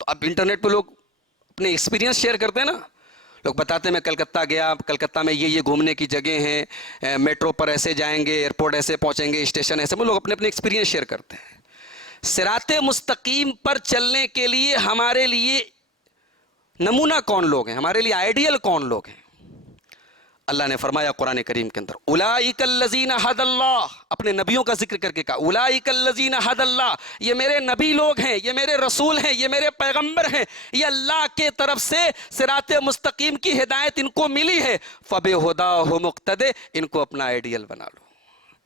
تو اب انٹرنیٹ پہ لوگ اپنے ایکسپیرینس شیئر کرتے ہیں نا, لوگ بتاتے ہیں میں کلکتہ گیا, کلکتہ میں یہ گھومنے کی جگہ ہیں, میٹرو پر ایسے جائیں گے, ایئرپورٹ ایسے پہنچیں گے, اسٹیشن ایسے, وہ لوگ اپنے اپنے ایکسپیرینس شیئر کرتے ہیں. صراط مستقیم پر چلنے کے لیے ہمارے لیے نمونہ کون لوگ ہیں, ہمارے لیے آئیڈیل کون لوگ ہیں؟ اللہ نے فرمایا قرآن کریم کے اندر, اولئک الذین ھدی اللہ, اپنے نبیوں کا ذکر کر کے کہا, اولئک الذین ھدی اللہ, یہ میرے نبی لوگ ہیں, یہ میرے رسول ہیں, یہ میرے پیغمبر ہیں, یہ اللہ کے طرف سے صراط مستقیم کی ہدایت ان کو ملی ہے, فبہداہ مقتدی, ان کو اپنا آئیڈیل بنا لو,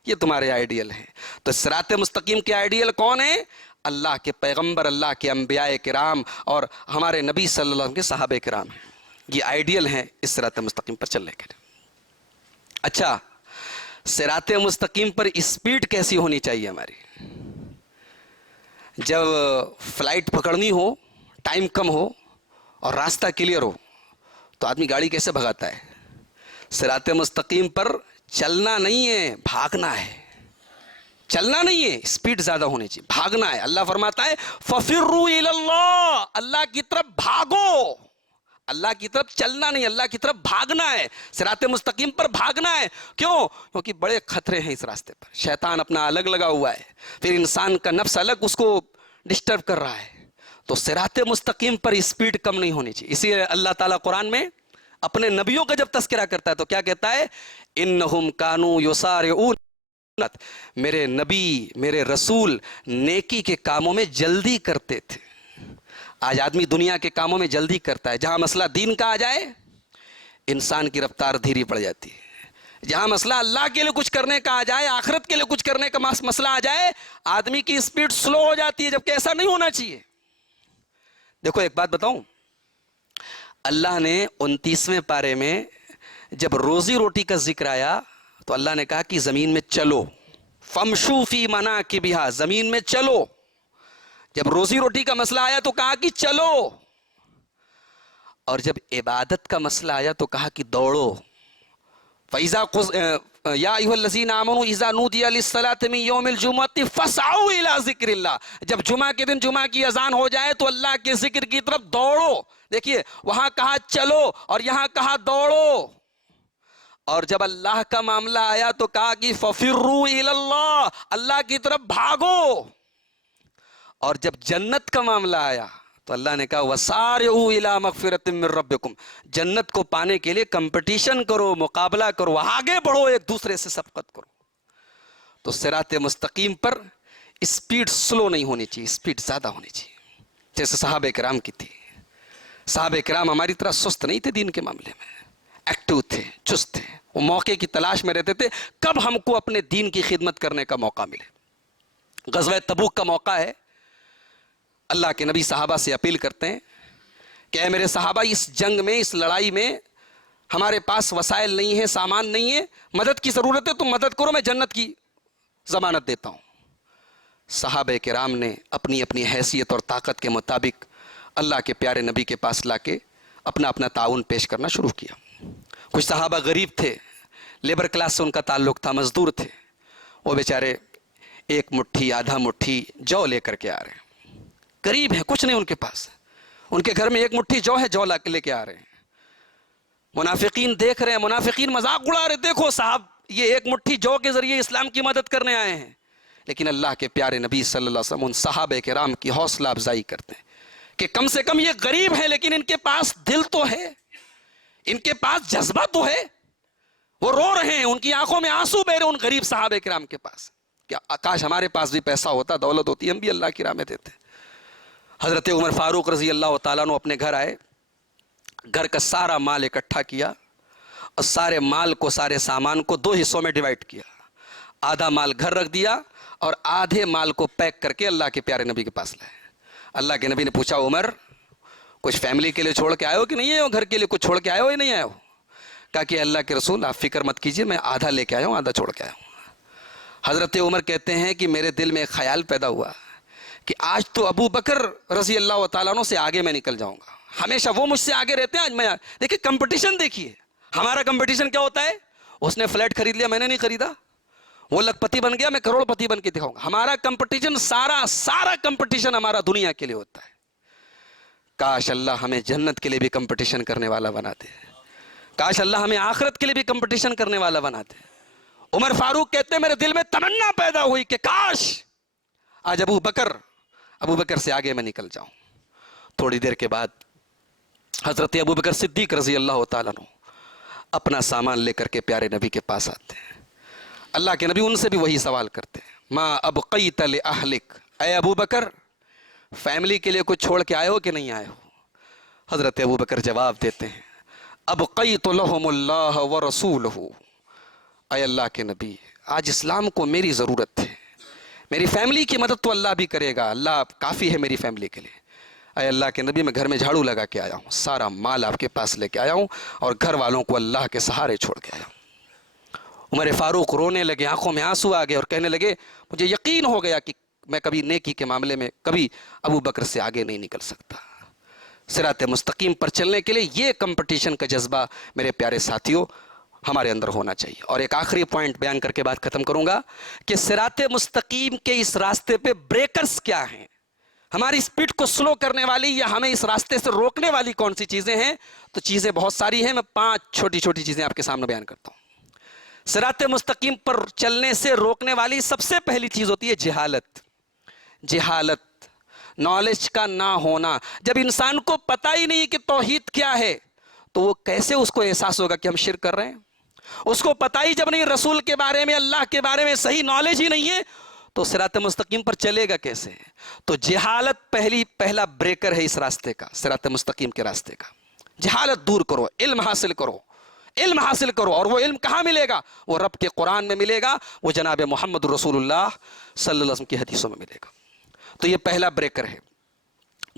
یہ تمہارے آئیڈیل ہیں. تو صراط مستقیم کے آئیڈیل کون ہیں؟ اللہ کے پیغمبر, اللہ کے انبیاء کرام اور ہمارے نبی صلی اللہ علیہ وسلم کے صحابہ کرام ہیں, یہ آئیڈیل ہیں اس صراط مستقیم پر چلنے کے لیے. اچھا, صراط مستقیم پر اسپیڈ کیسی ہونی چاہیے ہماری؟ جب فلائٹ پکڑنی ہو, ٹائم کم ہو اور راستہ کلیئر ہو تو آدمی گاڑی کیسے بھگاتا ہے؟ صراط مستقیم پر چلنا نہیں ہے, بھاگنا ہے. چلنا نہیں ہے, اسپیڈ زیادہ ہونی چاہیے, بھاگنا ہے. اللہ فرماتا ہے فَفِرُّوا إِلَى اللَّهِ, اللہ کی طرف بھاگو, اللہ کی طرف چلنا نہیں, اللہ کی طرف بھاگنا ہے. صراط مستقیم پر بھاگنا ہے. کیوں؟ کیونکہ بڑے خطرے ہیں اس راستے پر, شیطان اپنا الگ لگا ہوا ہے, پھر انسان کا نفس الگ اس کو ڈسٹرب کر رہا ہے. تو صراط مستقیم پر اسپیڈ کم نہیں ہونی چاہیے. اسی لیے اللہ تعالیٰ قرآن میں اپنے نبیوں کا جب تذکرہ کرتا ہے تو کیا کہتا ہے؟ انہم کانوا یسارعون, میرے نبی میرے رسول نیکی کے کاموں میں جلدی کرتے تھے. آج آدمی دنیا کے کاموں میں جلدی کرتا ہے, جہاں مسئلہ دین کا آ جائے انسان کی رفتار دھیری پڑ جاتی ہے. جہاں مسئلہ اللہ کے لیے کچھ کرنے کا آ جائے, آخرت کے لیے کچھ کرنے کا مسئلہ آ جائے, آدمی کی اسپیڈ سلو ہو جاتی ہے, جبکہ ایسا نہیں ہونا چاہیے. دیکھو ایک بات بتاؤں, اللہ نے 29ویں پارے میں جب روزی روٹی کا ذکر آیا تو اللہ نے کہا کہ زمین میں چلو, فَامْشُوا فِي مَنَاكِبِهَا, زمین میں چلو. جب روزی روٹی کا مسئلہ آیا تو کہا کہ چلو, اور جب عبادت کا مسئلہ آیا تو کہا کہ دوڑو. فَإِذَا یا ایھا الذین آمنوا اذا نودی للصلاۃ من یوم الجمعۃ فاسعوا الی ذکر اللہ, جب جمعہ کے دن جمعہ کی اذان ہو جائے تو اللہ کے ذکر کی طرف دوڑو. دیکھیے وہاں کہا چلو اور یہاں کہا دوڑو. اور جب اللہ کا معاملہ آیا تو کہا کہ فَفِرُّوا إِلَى اللَّهِ, اللہ کی طرف بھاگو. اور جب جنت کا معاملہ آیا تو اللہ نے کہا وَسَارِعُوا إِلَى مَغْفِرَةٍ مِّن رَبِّكُمْ, جنت کو پانے کے لیے کمپٹیشن کرو, مقابلہ کرو, آگے بڑھو, ایک دوسرے سے سبقت کرو. تو صراط مستقیم پر اسپیڈ سلو نہیں ہونی چاہیے, اسپیڈ زیادہ ہونی چاہیے, جیسے صحابہ کرام کی تھی. صحابہ کرام ہماری طرح سست نہیں تھے دین کے معاملے میں, ایکٹیو تھے, چست تھے. وہ موقع کی تلاش میں رہتے تھے کب ہم کو اپنے دین کی خدمت کرنے کا موقع ملے. غزوہ تبوک کا موقع ہے, اللہ کے نبی صحابہ سے اپیل کرتے ہیں کہ اے میرے صحابہ, اس جنگ میں, اس لڑائی میں ہمارے پاس وسائل نہیں ہیں, سامان نہیں ہے, مدد کی ضرورت ہے, تم مدد کرو, میں جنت کی ضمانت دیتا ہوں. صحابہ کرام نے اپنی اپنی حیثیت اور طاقت کے مطابق اللہ کے پیارے نبی کے پاس لا کے اپنا اپنا تعاون پیش کرنا شروع کیا. کچھ صحابہ غریب تھے، لیبر کلاس سے ان کا تعلق تھا، مزدور تھے. وہ بیچارے ایک مٹھی آدھا مٹھی جو لے کر کے آ رہے ہیں. غریب ہیں، کچھ نہیں ان کے پاس، ان کے گھر میں ایک مٹھی جو ہے، جو لا کے لے کے آ رہے ہیں. منافقین دیکھ رہے ہیں، منافقین مذاق اڑا رہے، دیکھو صاحب یہ ایک مٹھی جو کے ذریعے اسلام کی مدد کرنے آئے ہیں. لیکن اللہ کے پیارے نبی صلی اللہ علیہ وسلم ان صحابہ کرام کی حوصلہ افزائی کرتے ہیں کہ کم سے کم یہ غریب ہیں لیکن ان کے پاس دل تو ہے، ان کے پاس جذبہ تو ہے. وہ رو رہے ہیں، ان کی آنکھوں میں آنسو بہ رہے ان غریب صحابہ کرام کے پاس. کیا کاش ہمارے پاس بھی پیسہ ہوتا، دولت ہوتی، ہم بھی اللہ کی راہ میں دیتے. حضرت عمر فاروق رضی اللہ تعالیٰ عنہ اپنے گھر آئے، گھر کا سارا مال اکٹھا کیا اور سارے مال کو، سارے سامان کو دو حصوں میں ڈیوائیڈ کیا. آدھا مال گھر رکھ دیا اور آدھے مال کو پیک کر کے اللہ کے پیارے نبی کے پاس لائے. اللہ کے نبی نے پوچھا، عمر کچھ فیملی کے لیے چھوڑ کے آئے ہو کہ نہیں آئے ہو؟ گھر کے لیے کچھ چھوڑ کے آئے ہو یا نہیں آئے ہو؟ کہا کہ اللہ کے رسول آپ فکر مت کیجئے، میں آدھا لے کے آیا ہوں، آدھا چھوڑ کے آیا ہوں. حضرت عمر کہتے ہیں کہ میرے دل میں ایک خیال پیدا ہوا کہ آج تو ابو بکر رضی اللہ تعالیٰ عنہ سے آگے میں نکل جاؤں گا. ہمیشہ وہ مجھ سے آگے رہتے ہیں، آج میں. دیکھیں کمپٹیشن، دیکھیے ہمارا کمپٹیشن کیا ہوتا ہے. اس نے فلیٹ خرید لیا، میں نے نہیں خریدا. وہ لکھ پتی بن گیا، میں کروڑ پتی بن کے دکھاؤں گا. ہمارا کمپٹیشن، سارا کمپٹیشن ہمارا دنیا کے لیے ہوتا ہے. کاش اللہ ہمیں جنت کے لیے بھی کمپٹیشن کرنے والا بنا دے. کاش اللہ ہمیں آخرت کے لیے بھی کمپٹیشن کرنے والا بنا دے. عمر فاروق کہتے ہیں میرے دل میں تمنا پیدا ہوئی کہ کاش آج ابو بکر سے آگے میں نکل جاؤں. تھوڑی دیر کے بعد حضرت ابو بکر صدیق رضی اللہ تعالیٰ عنہ اپنا سامان لے کر کے پیارے نبی کے پاس آتے ہیں. اللہ کے نبی ان سے بھی وہی سوال کرتے ہیں، ما ابقیت لأہلک، اے ابو بکر فیملی کے لیے کچھ چھوڑ کے آئے ہو کہ نہیں آئے ہو؟ حضرت ابو بکر جواب دیتے ہیں، ابقیت لہم اللہ ورسولہ، اے اللہ کے نبی آج اسلام کو میری ضرورت ہے، میری فیملی کی مدد تو اللہ بھی کرے گا، اللہ کافی ہے میری فیملی کے لیے. اے اللہ کے نبی میں گھر میں جھاڑو لگا کے آیا ہوں، سارا مال آپ کے پاس لے کے آیا ہوں اور گھر والوں کو اللہ کے سہارے چھوڑ کے آیا ہوں. عمر فاروق رونے لگے، آنکھوں میں آنسو آ گئے اور کہنے لگے مجھے یقین ہو گیا کہ میں کبھی نیکی کے معاملے میں کبھی ابو بکر سے آگے نہیں نکل سکتا. صراط مستقیم پر چلنے کے لیے یہ کمپٹیشن کا جذبہ میرے پیارے ساتھیوں ہمارے اندر ہونا چاہیے. اور ایک آخری پوائنٹ بیان کر کے بات ختم کروں گا کہ صراط مستقیم کے اس راستے پہ بریکرز کیا ہیں، ہماری سپیڈ کو سلو کرنے والی یا ہمیں اس راستے سے روکنے والی کون سی چیزیں ہیں. تو چیزیں بہت ساری ہیں، میں 5 چھوٹی چھوٹی چیزیں آپ کے سامنے بیان کرتا ہوں. صراط مستقیم پر چلنے سے روکنے والی سب سے پہلی چیز ہوتی ہے جہالت، نالج کا نہ ہونا. جب انسان کو پتہ ہی نہیں کہ توحید کیا ہے تو وہ کیسے اس کو احساس ہوگا کہ ہم شرک کر رہے ہیں. اس کو پتہ ہی جب نہیں، رسول کے بارے میں، اللہ کے بارے میں صحیح نالج ہی نہیں ہے تو صراط مستقیم پر چلے گا کیسے؟ تو جہالت پہلا بریکر ہے اس راستے کا، صراط مستقیم کے راستے کا. جہالت دور کرو، علم حاصل کرو. اور وہ علم کہاں ملے گا؟ وہ رب کے قرآن میں ملے گا، وہ جناب محمد رسول اللہ صلی اللہ علیہ وسلم کی حدیثوں میں ملے گا. تو یہ پہلا بریکر ہے.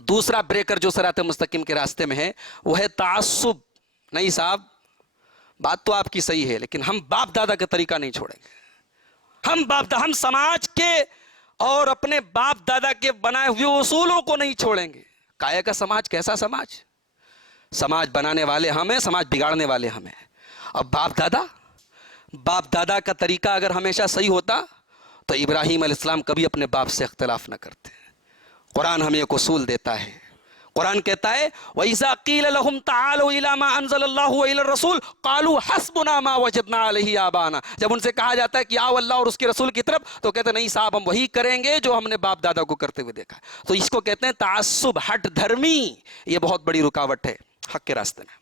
دوسرا بریکر جو صراط مستقیم کے راستے میں ہے وہ ہے تعصب. نہیں صاحب بات تو آپ کی صحیح ہے لیکن ہم باپ دادا کا طریقہ نہیں چھوڑیں گے. ہم سماج کے اور اپنے باپ دادا کے بنائے ہوئے اصولوں کو نہیں چھوڑیں گے. کائے کا سماج، کیسا سماج بنانے والے ہم ہیں، سماج بگاڑنے والے ہم ہیں. اب باپ دادا کا طریقہ اگر ہمیشہ صحیح ہوتا تو ابراہیم علیہ السلام کبھی اپنے باپ سے اختلاف نہ کرتے. قرآن ہمیں ایک اصول دیتا ہے. قرآن کہتا ہے وَإِذَا قِيلَ لَهُمْ تَعَالَوْا إِلَىٰ مَا أَنزَلَ اللَّهُ وَإِلَى الرَّسُولِ قَالُوا حَسْبُنَا مَا وَجَدْنَا عَلَيْهِ آبَانَا. جب ان سے کہا جاتا ہے کہ آؤ اللہ اور اس کے رسول کی طرف تو کہتے ہیں نہیں صاحب ہم وہی کریں گے جو ہم نے باپ دادا کو کرتے ہوئے دیکھا. تو اس کو کہتے ہیں تعصب، ہٹ دھرمی. یہ بہت بڑی رکاوٹ ہے حق کے راستے میں.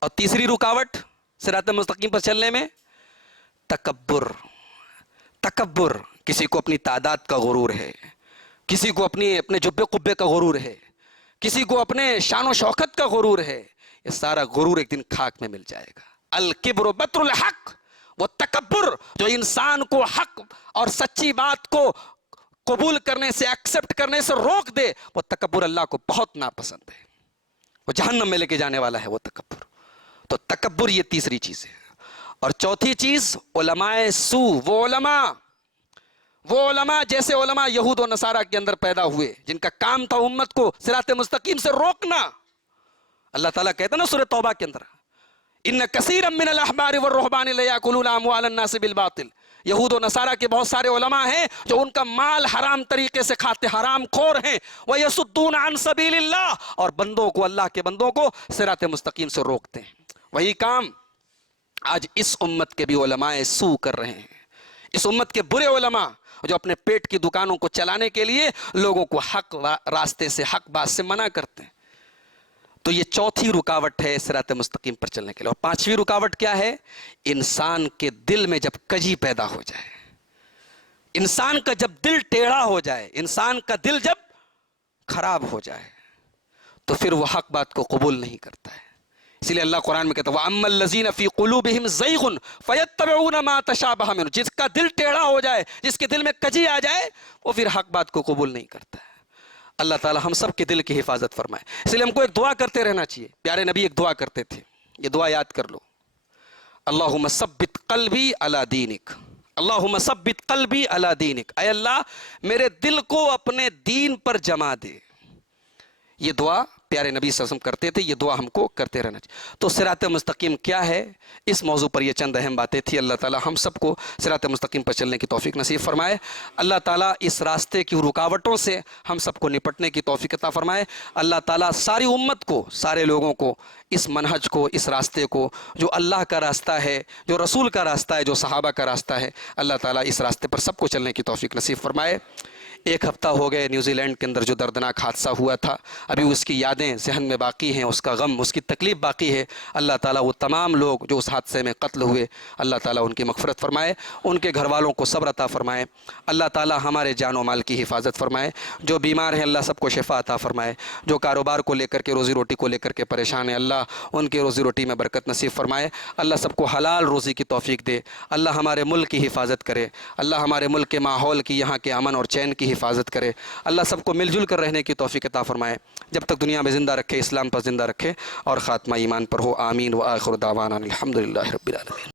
اور تیسری رکاوٹ صراط مستقیم پر چلنے میں تکبر. کسی کو اپنی تعداد کا غرور ہے، کسی کو اپنے جبے قبے کا غرور ہے، کسی کو اپنے شان و شوکت کا غرور ہے. یہ سارا غرور ایک دن خاک میں مل جائے گا. الکبر بطر الحق، وہ تکبر جو انسان کو حق اور سچی بات کو قبول کرنے سے، ایکسپٹ کرنے سے روک دے، وہ تکبر اللہ کو بہت ناپسند ہے. وہ جہنم میں لے کے جانے والا ہے وہ تکبر. تو تکبر یہ تیسری چیز ہے. اور چوتھی چیز علماء سو، وہ وہ علماء جیسے علماء یہود و نصارہ کے اندر پیدا ہوئے، جن کا کام تھا امت کو صراط مستقیم سے روکنا. اللہ تعالیٰ کہتا نا سورہ توبہ کے اندر، ان کثیرا من الاحبار والرہبان لیاکلون اموال الناس بالباطل. یہود و نصارہ کے بہت سارے علماء ہیں جو ان کا مال حرام طریقے سے کھاتے، حرام خور ہیں. وَيَصُدُّونَ عَن سَبِيلِ اللَّهِ، اور بندوں کو، اللہ کے بندوں کو صراط مستقیم سے روکتے ہیں. وہی کام آج اس امت کے بھی علماء سو کر رہے ہیں. اس امت کے برے علماء جو اپنے پیٹ کی دکانوں کو چلانے کے لیے لوگوں کو حق راستے سے، حق بات سے منع کرتے ہیں. تو یہ چوتھی رکاوٹ ہے صراط مستقیم پر چلنے کے لیے. اور پانچویں رکاوٹ کیا ہے؟ انسان کے دل میں جب کجی پیدا ہو جائے، انسان کا جب دل ٹیڑھا ہو جائے، انسان کا دل جب خراب ہو جائے، تو پھر وہ حق بات کو قبول نہیں کرتا ہے. اسی لیے اللہ قرآن میں کہتا ہے وَأَمَّا الَّذِينَ فِي قُلُوبِهِمْ زَيْغٌ فَيَتَّبِعُونَ مَا تَشَابَهَ مِنْهُ. جس کا دل ٹیڑھا ہو جائے، جس کے دل میں کجی آ جائے، وہ پھر حق بات کو قبول نہیں کرتا ہے. اللہ تعالی ہم سب کے دل کی حفاظت فرمائے. اس لیے ہم کو ایک دعا کرتے رہنا چاہیے. پیارے نبی ایک دعا کرتے تھے، یہ دعا یاد کر لو. اللہم ثبت قلبی علی دینک، اللہم ثبت قلبی علی دینک. اے اللہ میرے دل کو اپنے دین پر جما دے. یہ دعا پیارے نبی صلی اللہ علیہ وسلم کرتے تھے، یہ دعا ہم کو کرتے رہنا چاہیے. تو صراط مستقیم کیا ہے، اس موضوع پر یہ چند اہم باتیں تھی. اللہ تعالی ہم سب کو صراط مستقیم پر چلنے کی توفیق نصیب فرمائے. اللہ تعالی اس راستے کی رکاوٹوں سے ہم سب کو نپٹنے کی توفیق عطا فرمائے. اللہ تعالی ساری امت کو، سارے لوگوں کو اس منہج کو، اس راستے کو جو اللہ کا راستہ ہے، جو رسول کا راستہ ہے، جو صحابہ کا راستہ ہے، اللہ تعالی اس راستے پر سب کو چلنے کی توفیق نصیب فرمائے. ایک ہفتہ ہو گئے نیوزی لینڈ کے اندر جو دردناک حادثہ ہوا تھا، ابھی اس کی یادیں ذہن میں باقی ہیں، اس کا غم، اس کی تکلیف باقی ہے. اللہ تعالیٰ وہ تمام لوگ جو اس حادثے میں قتل ہوئے، اللہ تعالیٰ ان کی مغفرت فرمائے، ان کے گھر والوں کو صبر عطا فرمائے. اللہ تعالیٰ ہمارے جان و مال کی حفاظت فرمائے. جو بیمار ہیں اللہ سب کو شفا عطا فرمائے. جو کاروبار کو لے کر کے، روزی روٹی کو لے کر کے پریشان ہیں، اللہ ان کی روزی روٹی میں برکت نصیب فرمائے. اللہ سب کو حلال روزی کی توفیق دے. اللہ ہمارے ملک کی حفاظت کرے. اللہ ہمارے ملک کے ماحول کی، یہاں کے امن اور چین کی حفاظت کرے. اللہ سب کو مل جل کر رہنے کی توفیق عطا فرمائے. جب تک دنیا میں زندہ رکھے، اسلام پر زندہ رکھے اور خاتمہ ایمان پر ہو. آمین. وآخر دعوانا الحمدللہ رب العالمین.